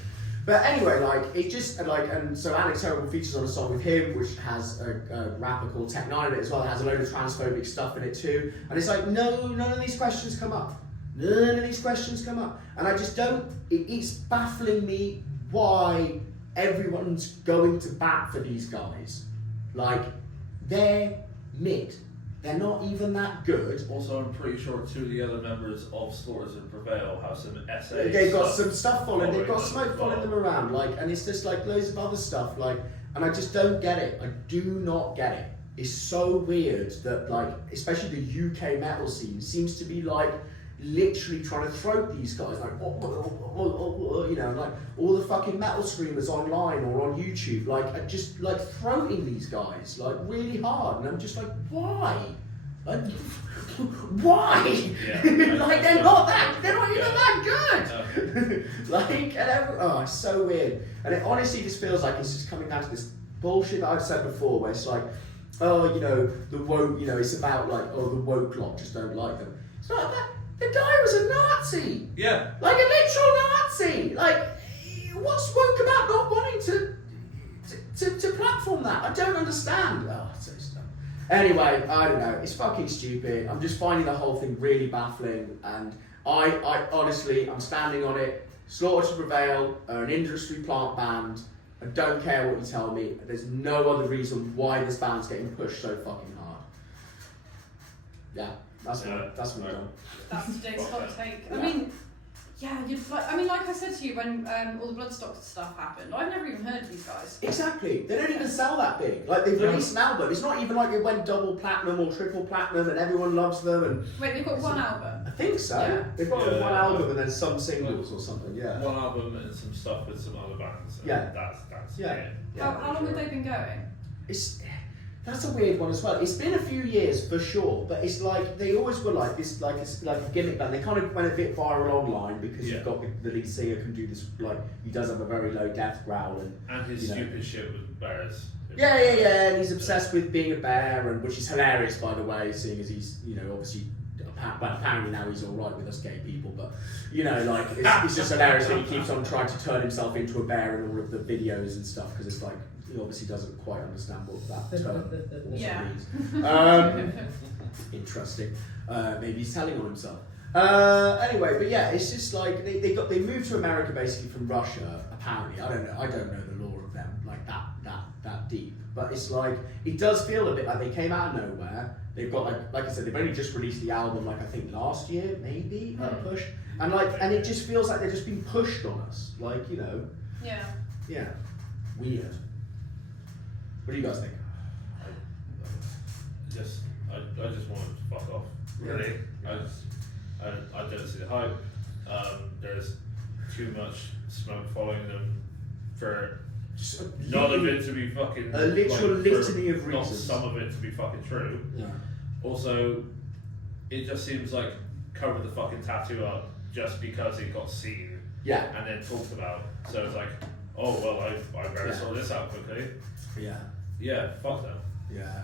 But anyway, like, it just, like, and so Alex Terrible features on a song with him, which has a rapper called Tech Nine in it as well, it has a load of transphobic stuff in it too, and it's like, no, none of these questions come up. None of these questions come up. And I just don't, it's baffling me why everyone's going to bat for these guys. Like, they're mid. They're not even that good. Also, I'm pretty sure 2 of the other members of Slaughters and Prevail have some essays. They've got some stuff following, they've got smoke following them around, like, and it's just like loads of other stuff, like, and I just don't get it. I do not get it. It's so weird that, like, especially the UK metal scene seems to be like literally trying to throat these guys, like, you know, like all the fucking metal screamers online or on YouTube, like, are just like throating these guys like really hard, and I'm just like, why? Like, why? Yeah, like they're not even that good. Like, and it's so weird, and it honestly just feels like it's just coming down to this bullshit that I've said before, where it's like, oh, you know, the woke, you know, it's about like, oh, the woke lot just don't like them. It's not that. The guy was a Nazi. Yeah. Like a literal Nazi. Like, what's woke about not wanting to platform that? I don't understand. Oh, it's so dumb. Anyway, I don't know. It's fucking stupid. I'm just finding the whole thing really baffling, and I honestly, I'm standing on it. Slaughter to Prevail are an industry plant band. I don't care what you tell me. There's no other reason why this band's getting pushed so fucking hard. Yeah. That's what done. That's today's hot take. I mean, yeah, like I said to you when all the Bloodstock stuff happened, I've never even heard of these guys. Exactly. They don't even sell that big. Like, they've released an album. It's not even like it went double platinum or triple platinum and everyone loves them. And wait, they've got one album? I think so. Yeah. They've got one album and then some singles or something. Yeah. One album and some stuff with some other bands. Yeah. That's yeah. it. How long have they been going? That's a weird one as well. It's been a few years for sure, but it's like they always were like this, like it's like a gimmick band. They kind of went a bit viral online because you've got the lead singer can do this, like he does have a very low death growl and his stupid shit with bears. Yeah, and he's obsessed with being a bear, and which is hilarious, by the way, seeing as he's obviously. But apparently now he's all right with us gay people, but like it's just hilarious that he keeps on trying to turn himself into a bear in all of the videos and stuff, because it's like he obviously doesn't quite understand what that term also means. Interesting. Maybe he's telling on himself. Anyway, but yeah, it's just like they moved to America basically from Russia. Apparently, I don't know the lore of them like that deep, but it's like it does feel a bit like they came out of nowhere. They've got like I said, they've only just released the album like I think last year, maybe push, and it just feels like they're just being pushed on us, like yeah, weird. What do you guys think? I just want to fuck off. Really, I don't see the hype. There's too much smoke following them for none of it to be fucking a literal litany of reasons. Not some of it to be fucking true. Yeah. Also, it just seems like cover the fucking tattoo up just because it got seen. Yeah. And then talked about. So it's like, oh well, I better sort this out quickly. Yeah. Yeah. Fuck them. Yeah.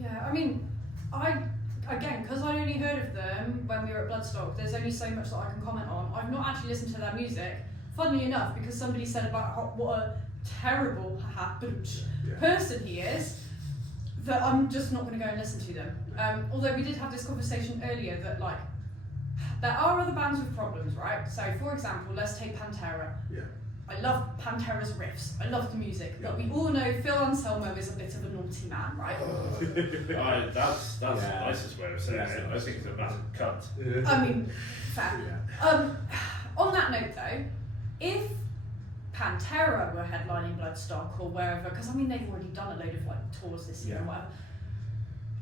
Yeah. I mean, because I only heard of them when we were at Bloodstock, there's only so much that I can comment on. I've not actually listened to their music. Funnily enough, because somebody said about what a terrible person he is, that I'm just not going to go and listen to them. Although we did have this conversation earlier that like there are other bands with problems, right? So for example, let's take Pantera. Yeah. I love Pantera's riffs. I love the music, but we all know Phil Anselmo is a bit of a naughty man, right? That's the Yeah. nicest way of saying it. I think he's a massive cunt. I mean, fair. Yeah. On that note, though, if Pantera were headlining Bloodstock or wherever, because I mean they've already done a load of like tours this year and whatever,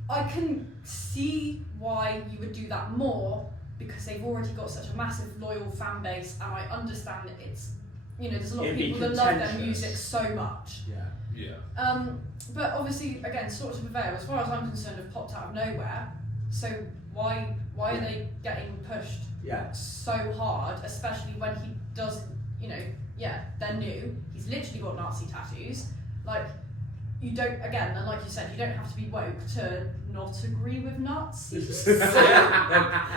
I can see why you would do that more because they've already got such a massive loyal fan base, and I understand that it's, you know, there's a lot of It'd be people that love their contentious. music so much. Yeah. Yeah. But obviously, again, sort of a veil, as far as I'm concerned, have popped out of nowhere. So why are they getting pushed Yeah. so hard, especially when he does, you know, yeah, they're new. He's literally got Nazi tattoos. Like, you don't, again, and like you said, you don't have to be woke to not agree with Nazis.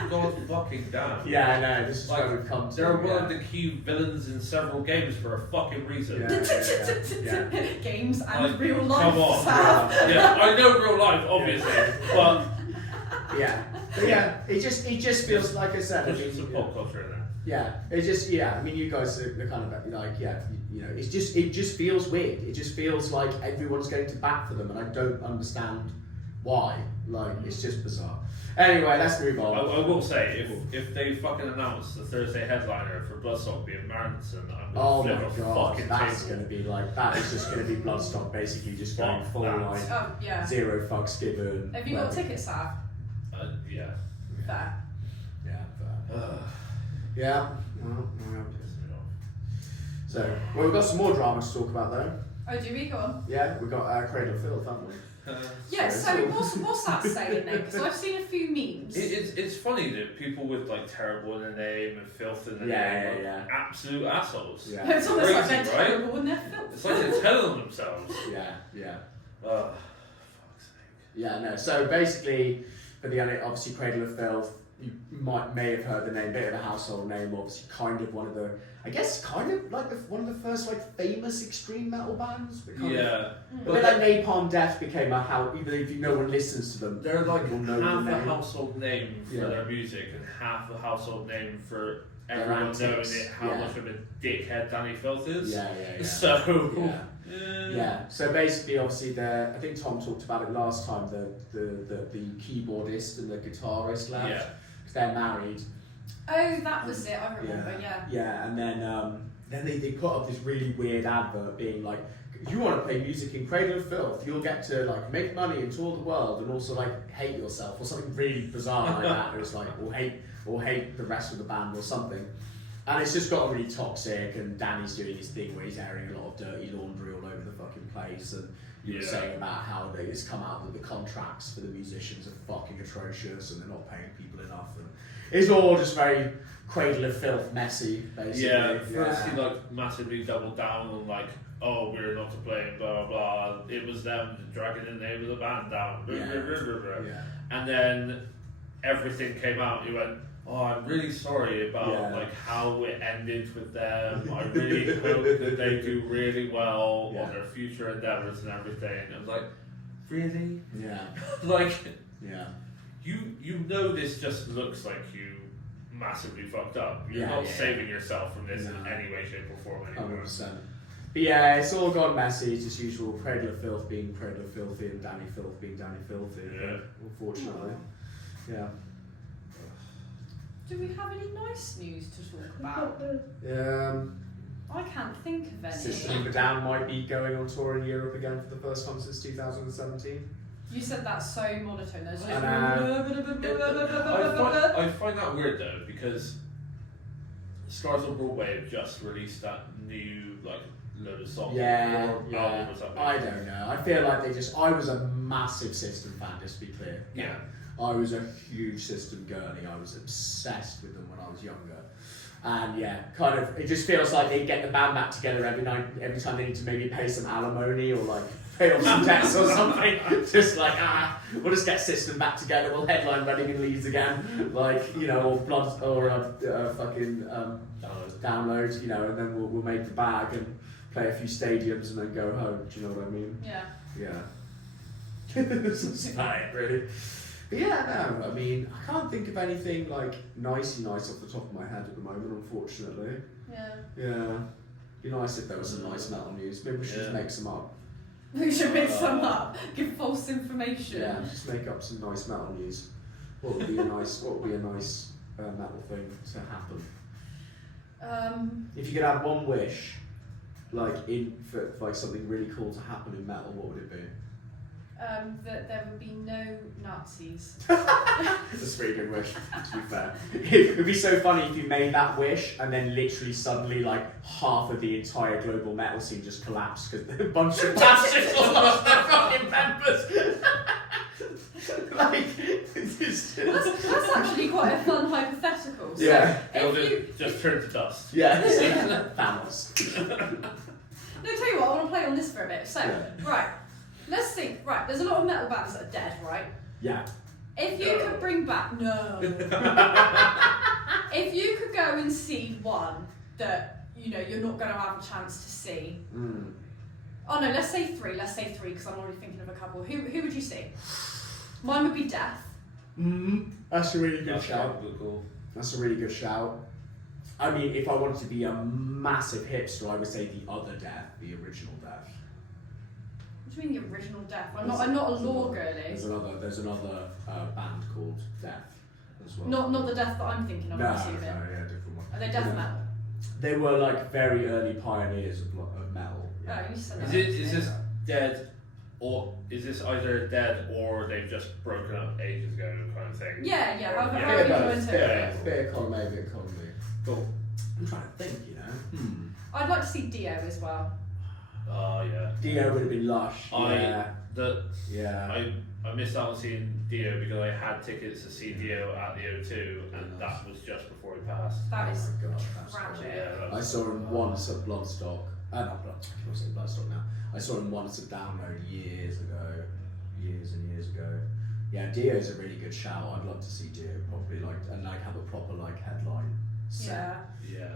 God fucking damn. Yeah, I know. This is Like, where we've come to. They're one of the key villains in several games for a fucking reason. Yeah. Games and Like, real come life on. stuff. Yeah, I know real life, obviously, but Yeah. But yeah, it just feels like I said. I pushing mean, some pop culture in there. yeah, it just I mean, you guys are kind of like you know, it just feels weird. It just feels like everyone's going to bat for them, and I don't understand why. Like, it's just bizarre. Anyway, let's move on. I will say, if they fucking announce the Thursday headliner for Bloodstock being Manson, I'm Oh gonna my flip a god, fucking that's table. going to be like, that is just going to be Bloodstock basically just going Fuck full that. like Oh, yeah. zero fucks given. Have you got tickets, Sav? Yeah. Fair. Yeah, fair. Ugh. Yeah. Well, Piss me off. so, well, we've got some more drama to talk about though. Oh, do we? Go on. Yeah, we've got Cradle of Filth, haven't we? Yeah, so Sorry. what's that saying then? Because I've seen a few memes. It's funny that people with like terrible in their name and filth in their name are Yeah. absolute assholes. Yeah. It's almost like they're Crazy, right? terrible and they're filth. It's like they're telling themselves. Yeah. Fuck's sake. Yeah, no. So basically, for the obviously Cradle of Filth, you may have heard the name, bit of a household name. Obviously, kind of one of the, I guess, kind of like one of the first like famous extreme metal bands. But kind of, Yeah, a bit like Napalm Death became a how even if no one listens to them, they're like you'll know half the a name. household name for Yeah. their music and half a household name for Their everyone knowing antics. it, how Yeah. much of a dickhead Danny Filth is. Yeah. So Yeah. Yeah. So basically, obviously, I think Tom talked about it last time. The keyboardist and the guitarist left. Yeah. They're married. Oh, that was it. I remember. Yeah. Yeah, and then they put up this really weird advert being like, if you want to play music in Cradle of Filth, you'll get to like make money and tour the world and also like hate yourself or something really bizarre like that. It was like or hate the rest of the band or something. And it's just got really toxic, and Danny's doing his thing where he's airing a lot of dirty laundry all over the fucking place, and you were saying about how it's come out that the contracts for the musicians are fucking atrocious and they're not paying people enough, and it's all just very Cradle of Filth messy, basically. Yeah, first he like massively doubled down on like, oh, we're not to blame, blah blah blah. It was them dragging the name of the band down. Yeah. And then everything came out. He went, oh, I'm really sorry about like how it ended with them. I really hope that they do really well on their future endeavors and everything. And I was like, really? Yeah. Like, Yeah. you know this just looks like you massively fucked up. You're not saving yourself from this in any way, shape or form anymore. 100%. But yeah, it's all gone messy. It's just usual Cradle of Filth being Cradle of Filthy and Danny Filth being Danny Filthy. Yeah. Unfortunately. Yeah. Do we have any nice news to talk about? I can't think of any. System of a Down might be going on tour in Europe again for the first time since 2017. You said that so monotone. There's I find that weird though, because Scars on Broadway have just released that new like load of songs. Yeah. Album or something. I don't know. I feel like I was a massive System fan, just to be clear. Yeah. I was a huge System girly. I was obsessed with them when I was younger. And yeah, kind of, it just feels like they get the band back together every time they need to maybe pay some alimony or like pay off some debts or something. Just like, we'll just get System back together, we'll headline Reading and Leeds again. Like, you know, or Blood, or fucking download, you know, and then we'll make the bag and play a few stadiums and then go home. Do you know what I mean? Yeah. Yeah. That's about it, really. But yeah, no, I mean, I can't think of anything like nice off the top of my head at the moment, unfortunately. Yeah. Yeah. Be nice if there was some nice metal news. Maybe we should just make some up. We should make some up. Give false information. Yeah, just make up some nice metal news. What would be a nice metal thing to happen? If you could have one wish, for like something really cool to happen in metal, what would it be? That there would be no Nazis. That's a pretty good wish, to be fair. It would be so funny if you made that wish and then literally suddenly like half of the entire global metal scene just collapsed because a bunch of fascists all lost their fucking members. That's actually quite a fun hypothetical. So Yeah. It'll if just turn to dust. Yeah, Thanos. No, tell you what, I want to play on this for a bit. So, right, let's think. Right, there's a lot of metal bands that are dead, right? Yeah. If you could bring back if you could go and see one that you're not going to have a chance to see. Oh no, let's say three because I'm already thinking of a couple. Who would you see? Mine would be Death. That's a really good That's shout. probably cool. That's a really good shout. I mean, if I wanted to be a massive hipster, I would say the other Death, the original Death. What do you mean the original Death? I'm not a lore girly. There's another band called Death as well. Not the Death that I'm thinking of. No, I'm assuming. yeah, different one. Are they death metal? They were like very early pioneers of metal. Oh, you said that. Is this dead, or is this either dead or they've just broken up ages ago kind of thing? Yeah. However Bit you of go both, into bit it. of- bit of column A, bit of column B. Cool. I'm trying to think, I'd like to see Dio as well. Oh yeah. Dio would have been lush. Yeah. I missed out on seeing Dio because I had tickets to see Dio at the O2 and that was just before he passed. That is Oh my God, that's tragic. Yeah, I saw him once at Bloodstock. Not Bloodstock, I can't say Bloodstock now. I saw him once at Download years and years ago. Yeah, Dio's a really good shout. I'd love to see Dio probably have a proper headline set. Yeah.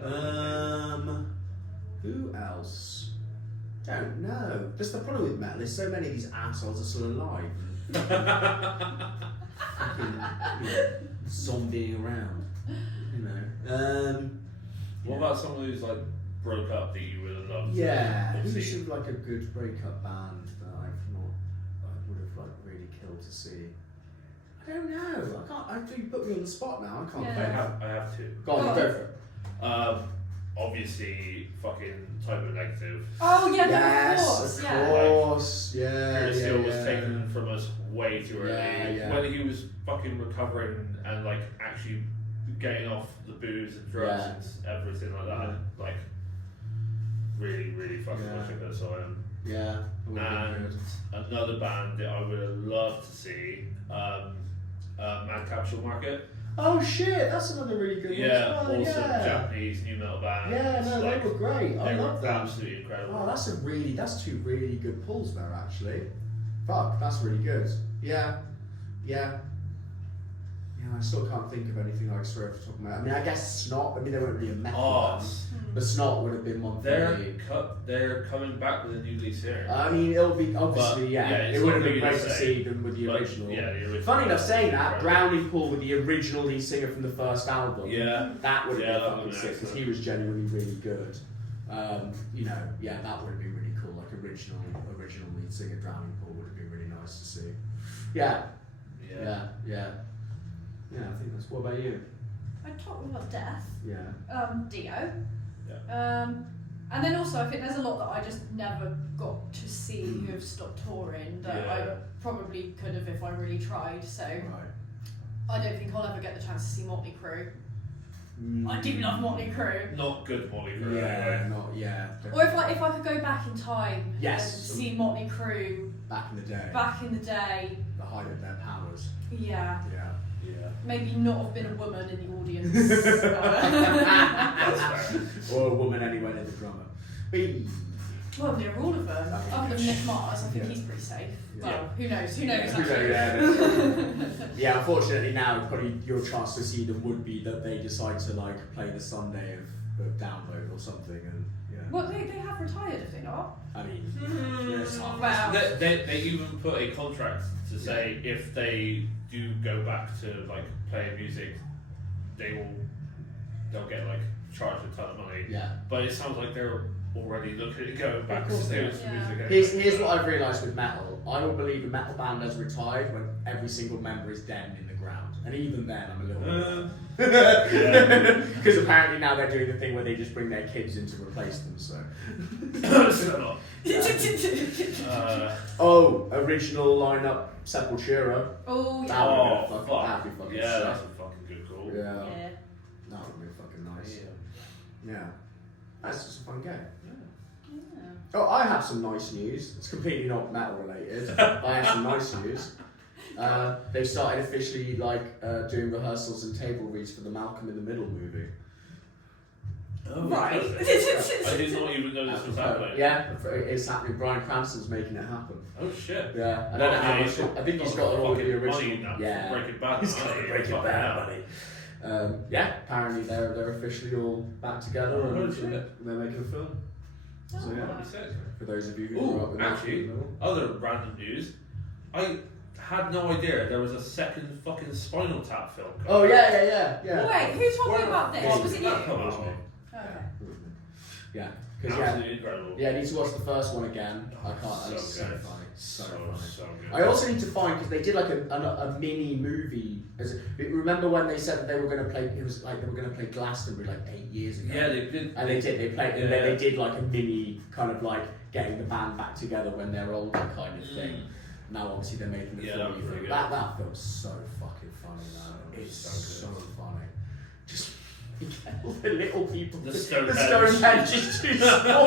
Who else? Don't know. That's the problem with metal. There's so many of these assholes are still alive. Fucking, zombieing around. What about someone who's broke up that you would have loved? Yeah, to who see? should a good breakup band that I would have really killed to see? I don't know. I can't. You put me on the spot now. I can't. Yeah. I have two. Go on, go for it. Obviously, fucking Typo Negative. Oh yeah, Yes, of of course. course. Yeah, Chris Hill was yeah. taken from us way too early. Yeah. When he was fucking recovering and actually getting off the booze and drugs and everything like that, really, really fucking wish I could have saw him. Yeah. It would have been And good. another band that I would have loved to see, Mad Capsule Market. Oh shit, that's another really good one. Yeah, as well, also yeah. Japanese new metal band. Yeah, no, they were great. I They love were them. absolutely incredible. Oh, that's two really good pulls there actually. Fuck, that's really good. Yeah. I still can't think of anything straight off the top of my head. I mean, I guess Snot. I mean, they weren't really a metal band, but Snot would have been one for me. They're coming back with a new lead singer. I mean, it'll be obviously, But, it would have been great to see them with the original. Yeah, the original. Funny enough, saying that, Incredible. Brownie Paul with the original lead singer from the first album. Yeah. That would have Yeah, that been would've fucking been sick because excellent. he was genuinely really good. That would have been really cool. Original lead singer Brownie Paul would have been really nice to see. Yeah, I think that's. What about you? I talked about Death. Yeah. Dio. Yeah. And then also I think there's a lot that I just never got to see who have stopped touring that Yeah. I probably could have if I really tried. So Right. I don't think I'll ever get the chance to see Motley Crue. Mm. I do love Motley Crue. Not good Molly Crew Yeah, anyway. Or if I could go back in time Yes. and see Motley Crue back in the day, back in the day, the height of their powers. yeah. Yeah. Maybe not have been a woman in the audience. That's fair. Or a woman anyway, they're the drummer. Hey. Well, they're all of them. That'd be Other good. than Nick Mars, I think Yeah. he's pretty safe. Yeah. Well, who knows? Who knows? Yeah, Actually. yeah, unfortunately now probably your chance to see them would be that they decide to play the Sunday of Download or something, and Well, they have retired, have they not? I mean, yes, Wow. They even put a contract to say if they do go back to playing music, they'll get charged a ton of money. yeah, But it sounds like they're already looking at it going back Of to course they serious are. music. anyway. Here's what I've realised with metal. I will believe a metal band has retired when every single member is dead and in the ground. And even then, I'm a little because apparently now they're doing the thing where they just bring their kids in to replace them. So. Slipknot. Original lineup Sepultura. Oh, yeah. That'd be fucking Yeah, sick. that's a fucking good call. Yeah, Yeah. that would be fucking nice. Yeah. Yeah, that's just a fun game. Yeah. Oh, I have some nice news. It's completely not metal related. I have some nice news. They've started officially doing rehearsals and table reads for the Malcolm in the Middle movie. Oh, Right. fantastic. I did not even know this was happening. Yeah, it's happening. Brian Cranston's making it happen. Oh shit. Yeah, I don't know how much. I think he's got all the original. Money Yeah, Breaking Bad. he's got the Breaking Bad money. Yeah, apparently they're officially all back together Oh, and shit. they're making a film. So yeah, That'd be sick. for those of you who Ooh, grew up with Malcolm actually, in the Middle. Other random news. I had no idea there was a second fucking Spinal Tap film. Oh yeah. Wait, who told me about this? Where Was it did you? that come out of? Okay. Yeah, because Absolutely incredible. I need to watch the first one again. I can't. So It's so good. funny, so So funny. good. I also need to find because they did like a mini movie. Remember when they said that they were going to play? It was like they were going to play Glastonbury like 8 years ago. Yeah, they did. And they did. They played. And Yeah. then they did like a mini kind of like getting the band back together when they're older kind of thing. Now obviously they're making the Yeah, film. that was really good. That film's so fucking funny, man. It's So so good. funny. Just all the little people. The The Stonehenge. Stonehenge is too small.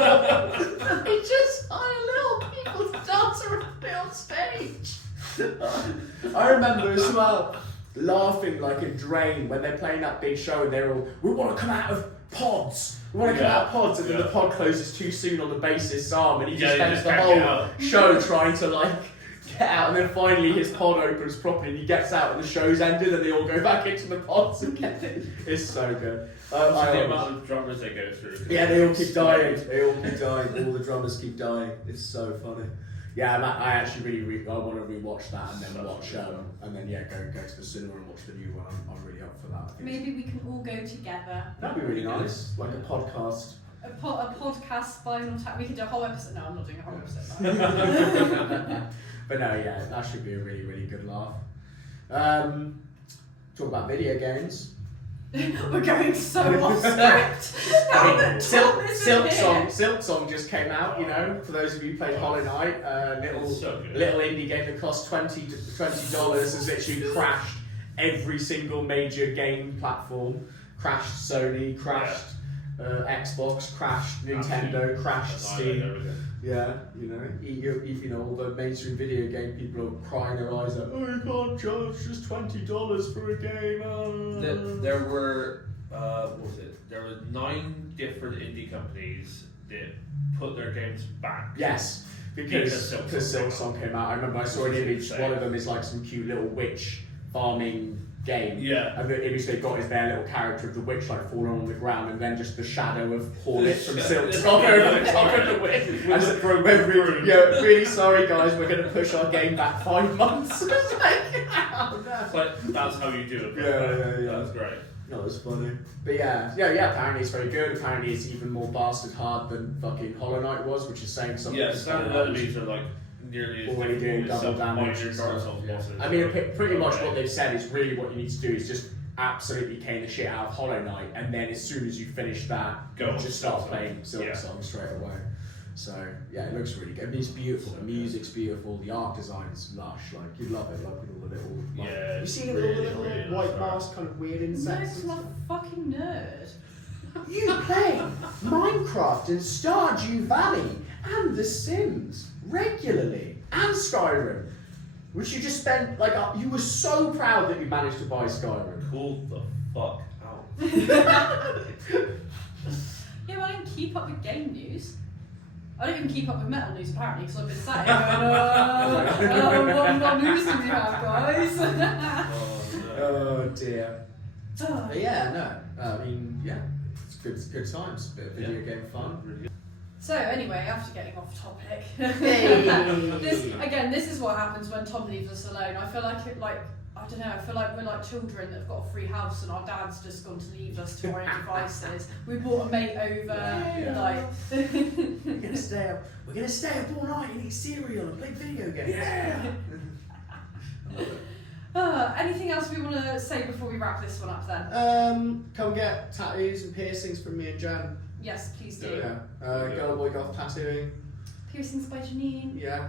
They just hire little people to dance around it on stage. I remember as well laughing like a drain when they're playing that big show and they're all, we want to come out of pods. We want to come out of pods, and then the pod closes too soon on the bassist's arm, and he just spends the can't whole get out. show trying to like get out, and then finally his pod opens properly, and he gets out, and the show's ended, and they all go back into the pods again. It's so good. The amount of drummers they go through. Yeah, they all keep dying. All the drummers keep dying. It's so funny. Yeah, I actually I want to rewatch that and then go to the cinema and watch the new one. I'm really up for that. I think Maybe we can all go together. that'd be really nice, like a podcast. A podcast Spinal Tap. We could do a whole episode. No, I'm not doing a whole episode. But no, yeah, that should be a really, really good laugh. Talk about video games. We're going so off script. Now that Tom isn't here. Silk Song just came out. You know, for those of you who played Hollow Knight, So good. little indie game that cost $20 has literally crashed every single major game platform. Crashed Sony, crashed Xbox, crashed Nintendo, crashed Steam. Yeah, you know, all the mainstream video game people are crying their eyes out. Oh, you can't charge just $20 for a game. There were what was it? There were 9 different indie companies that put their games back. Yes, because Silk Song came out. I remember I saw an image. One of them is like some cute little witch farming game. Yeah. And the image they got is their little character of the witch like falling on the ground, and then just the shadow of Hornet from Silk Song over the top of the witch. And the broken broom. Yeah, really sorry guys, we're going to push our game back 5 months. It's like, oh, no. It's like, that's how you do it. Yeah. That's great. No, it's funny. But yeah, apparently it's very good. Apparently it's even more bastard hard than fucking Hollow Knight was, which is saying something. Yeah, standard enemies are like nearly as Already doing difficult as double some damage minor and Dark stuff. Souls Yeah. bosses. I mean, pretty much what they've said is really what you need to do is just absolutely cane the shit out of Hollow Knight, and then as soon as you finish that, Go on, just start Silk playing Silk Yeah. Song straight away. So yeah, it looks really good. I mean, it's beautiful. The music's beautiful. The art design is lush. Like you love it. Like with all the little. Like, Yeah, you see really, all the little really white nice mask kind of weird No, insects. because and I'm stuff. a fucking nerd. You play Minecraft and Stardew Valley and The Sims regularly, and Skyrim, which you just spent like you were so proud that you managed to buy Skyrim. Cool the fuck out. Yeah, well, I don't keep up with game news. I don't even keep up with metal news apparently because I've been sat here going, what news do we have, guys? Oh, no. Oh dear. Oh. But yeah, no. I mean, yeah, it's good times. Bit of video game fun. Really good. So anyway, after getting off topic, Hey. this is what happens when Tom leaves us alone. I feel like I don't know, I feel like we're like children that have got a free house and our dad's just gone to leave us to our own devices. We brought a mate over, like... We're gonna stay up all night and eat cereal and play video games. Yeah. I love it. Anything else we want to say before we wrap this one up then? Come get tattoos and piercings from me and Jan. Yes, please do. Yeah. Girl Boy Goth Tattooing. Piercings by Janine. Yeah.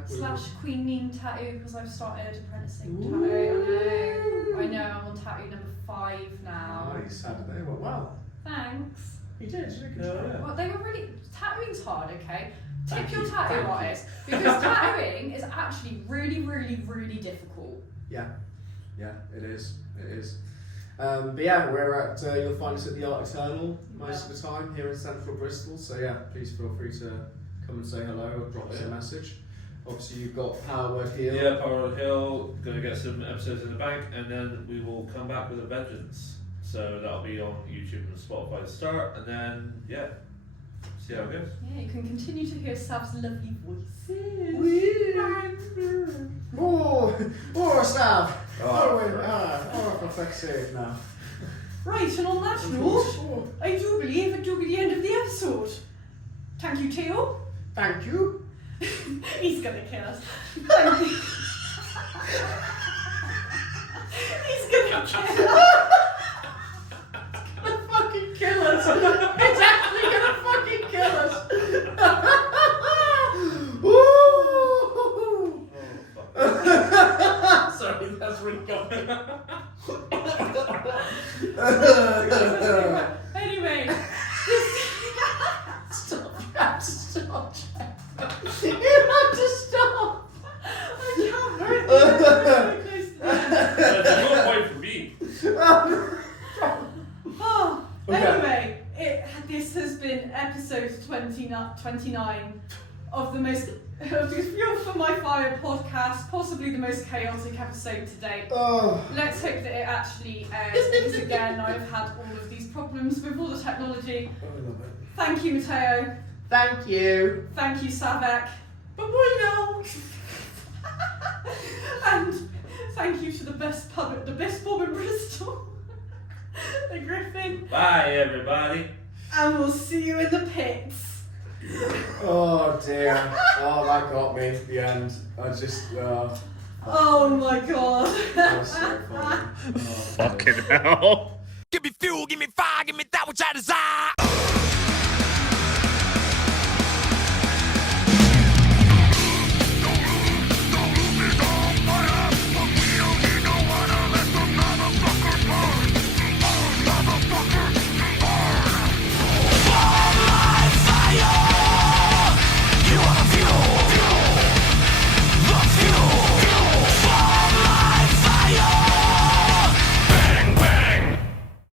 / Queen Mean Tattoo, because I've started apprenticing tattoo. I know, I'm on tattoo number 5 now. Nice. Saturday went well. Thanks. You did. You did a good job. Well, they were really... Tattooing's hard, okay? Thank Tip your you. tattoo Thank you. artist. Because tattooing is actually really, really, really difficult. Yeah, it is. It is. But yeah, we're at. You'll find us at the Art Eternal most of the time here in central Bristol. So yeah, please feel free to come and say hello or drop us a message. Obviously, you've got Power Word Heal. Yeah, Power Word Hill. Gonna get some episodes in the bank, and then we will come back with a vengeance. So that'll be on YouTube and Spotify to start, and then yeah, see how it goes. Yeah, you can continue to hear Sav's lovely voices. Oh, Sav! Oh, For fuck's sake, now. Right, and on that note, I do believe it will be the end of the episode. Thank you, Theo. Thank you. He's gonna kill us. Thank you. He's gonna kill us. Gonna fucking kill us. It's actually gonna fucking kill us. Woo! Sorry, that's really good. Anyway, Stop! You have to stop. You have to stop. I can't breathe. I'm so close to the end. There's no point for me. Oh, Okay. anyway, this has been episode 29 of the most of the Fuel for My Fire podcast, possibly the most chaotic episode to date. Oh. Let's hope that it actually airs, because again, I've had all of these problems with all the technology. I love it. Thank you, Mateo. Thank you. Thank you, Savek. Bye now. And thank you to the best pub in Bristol, the Griffin. Bye, everybody. And we'll see you in the pits. Oh dear. Oh, that got me at the end. I just. Oh my god. That was so funny. Oh, Give me fuel, give me fire, give me that which I desire.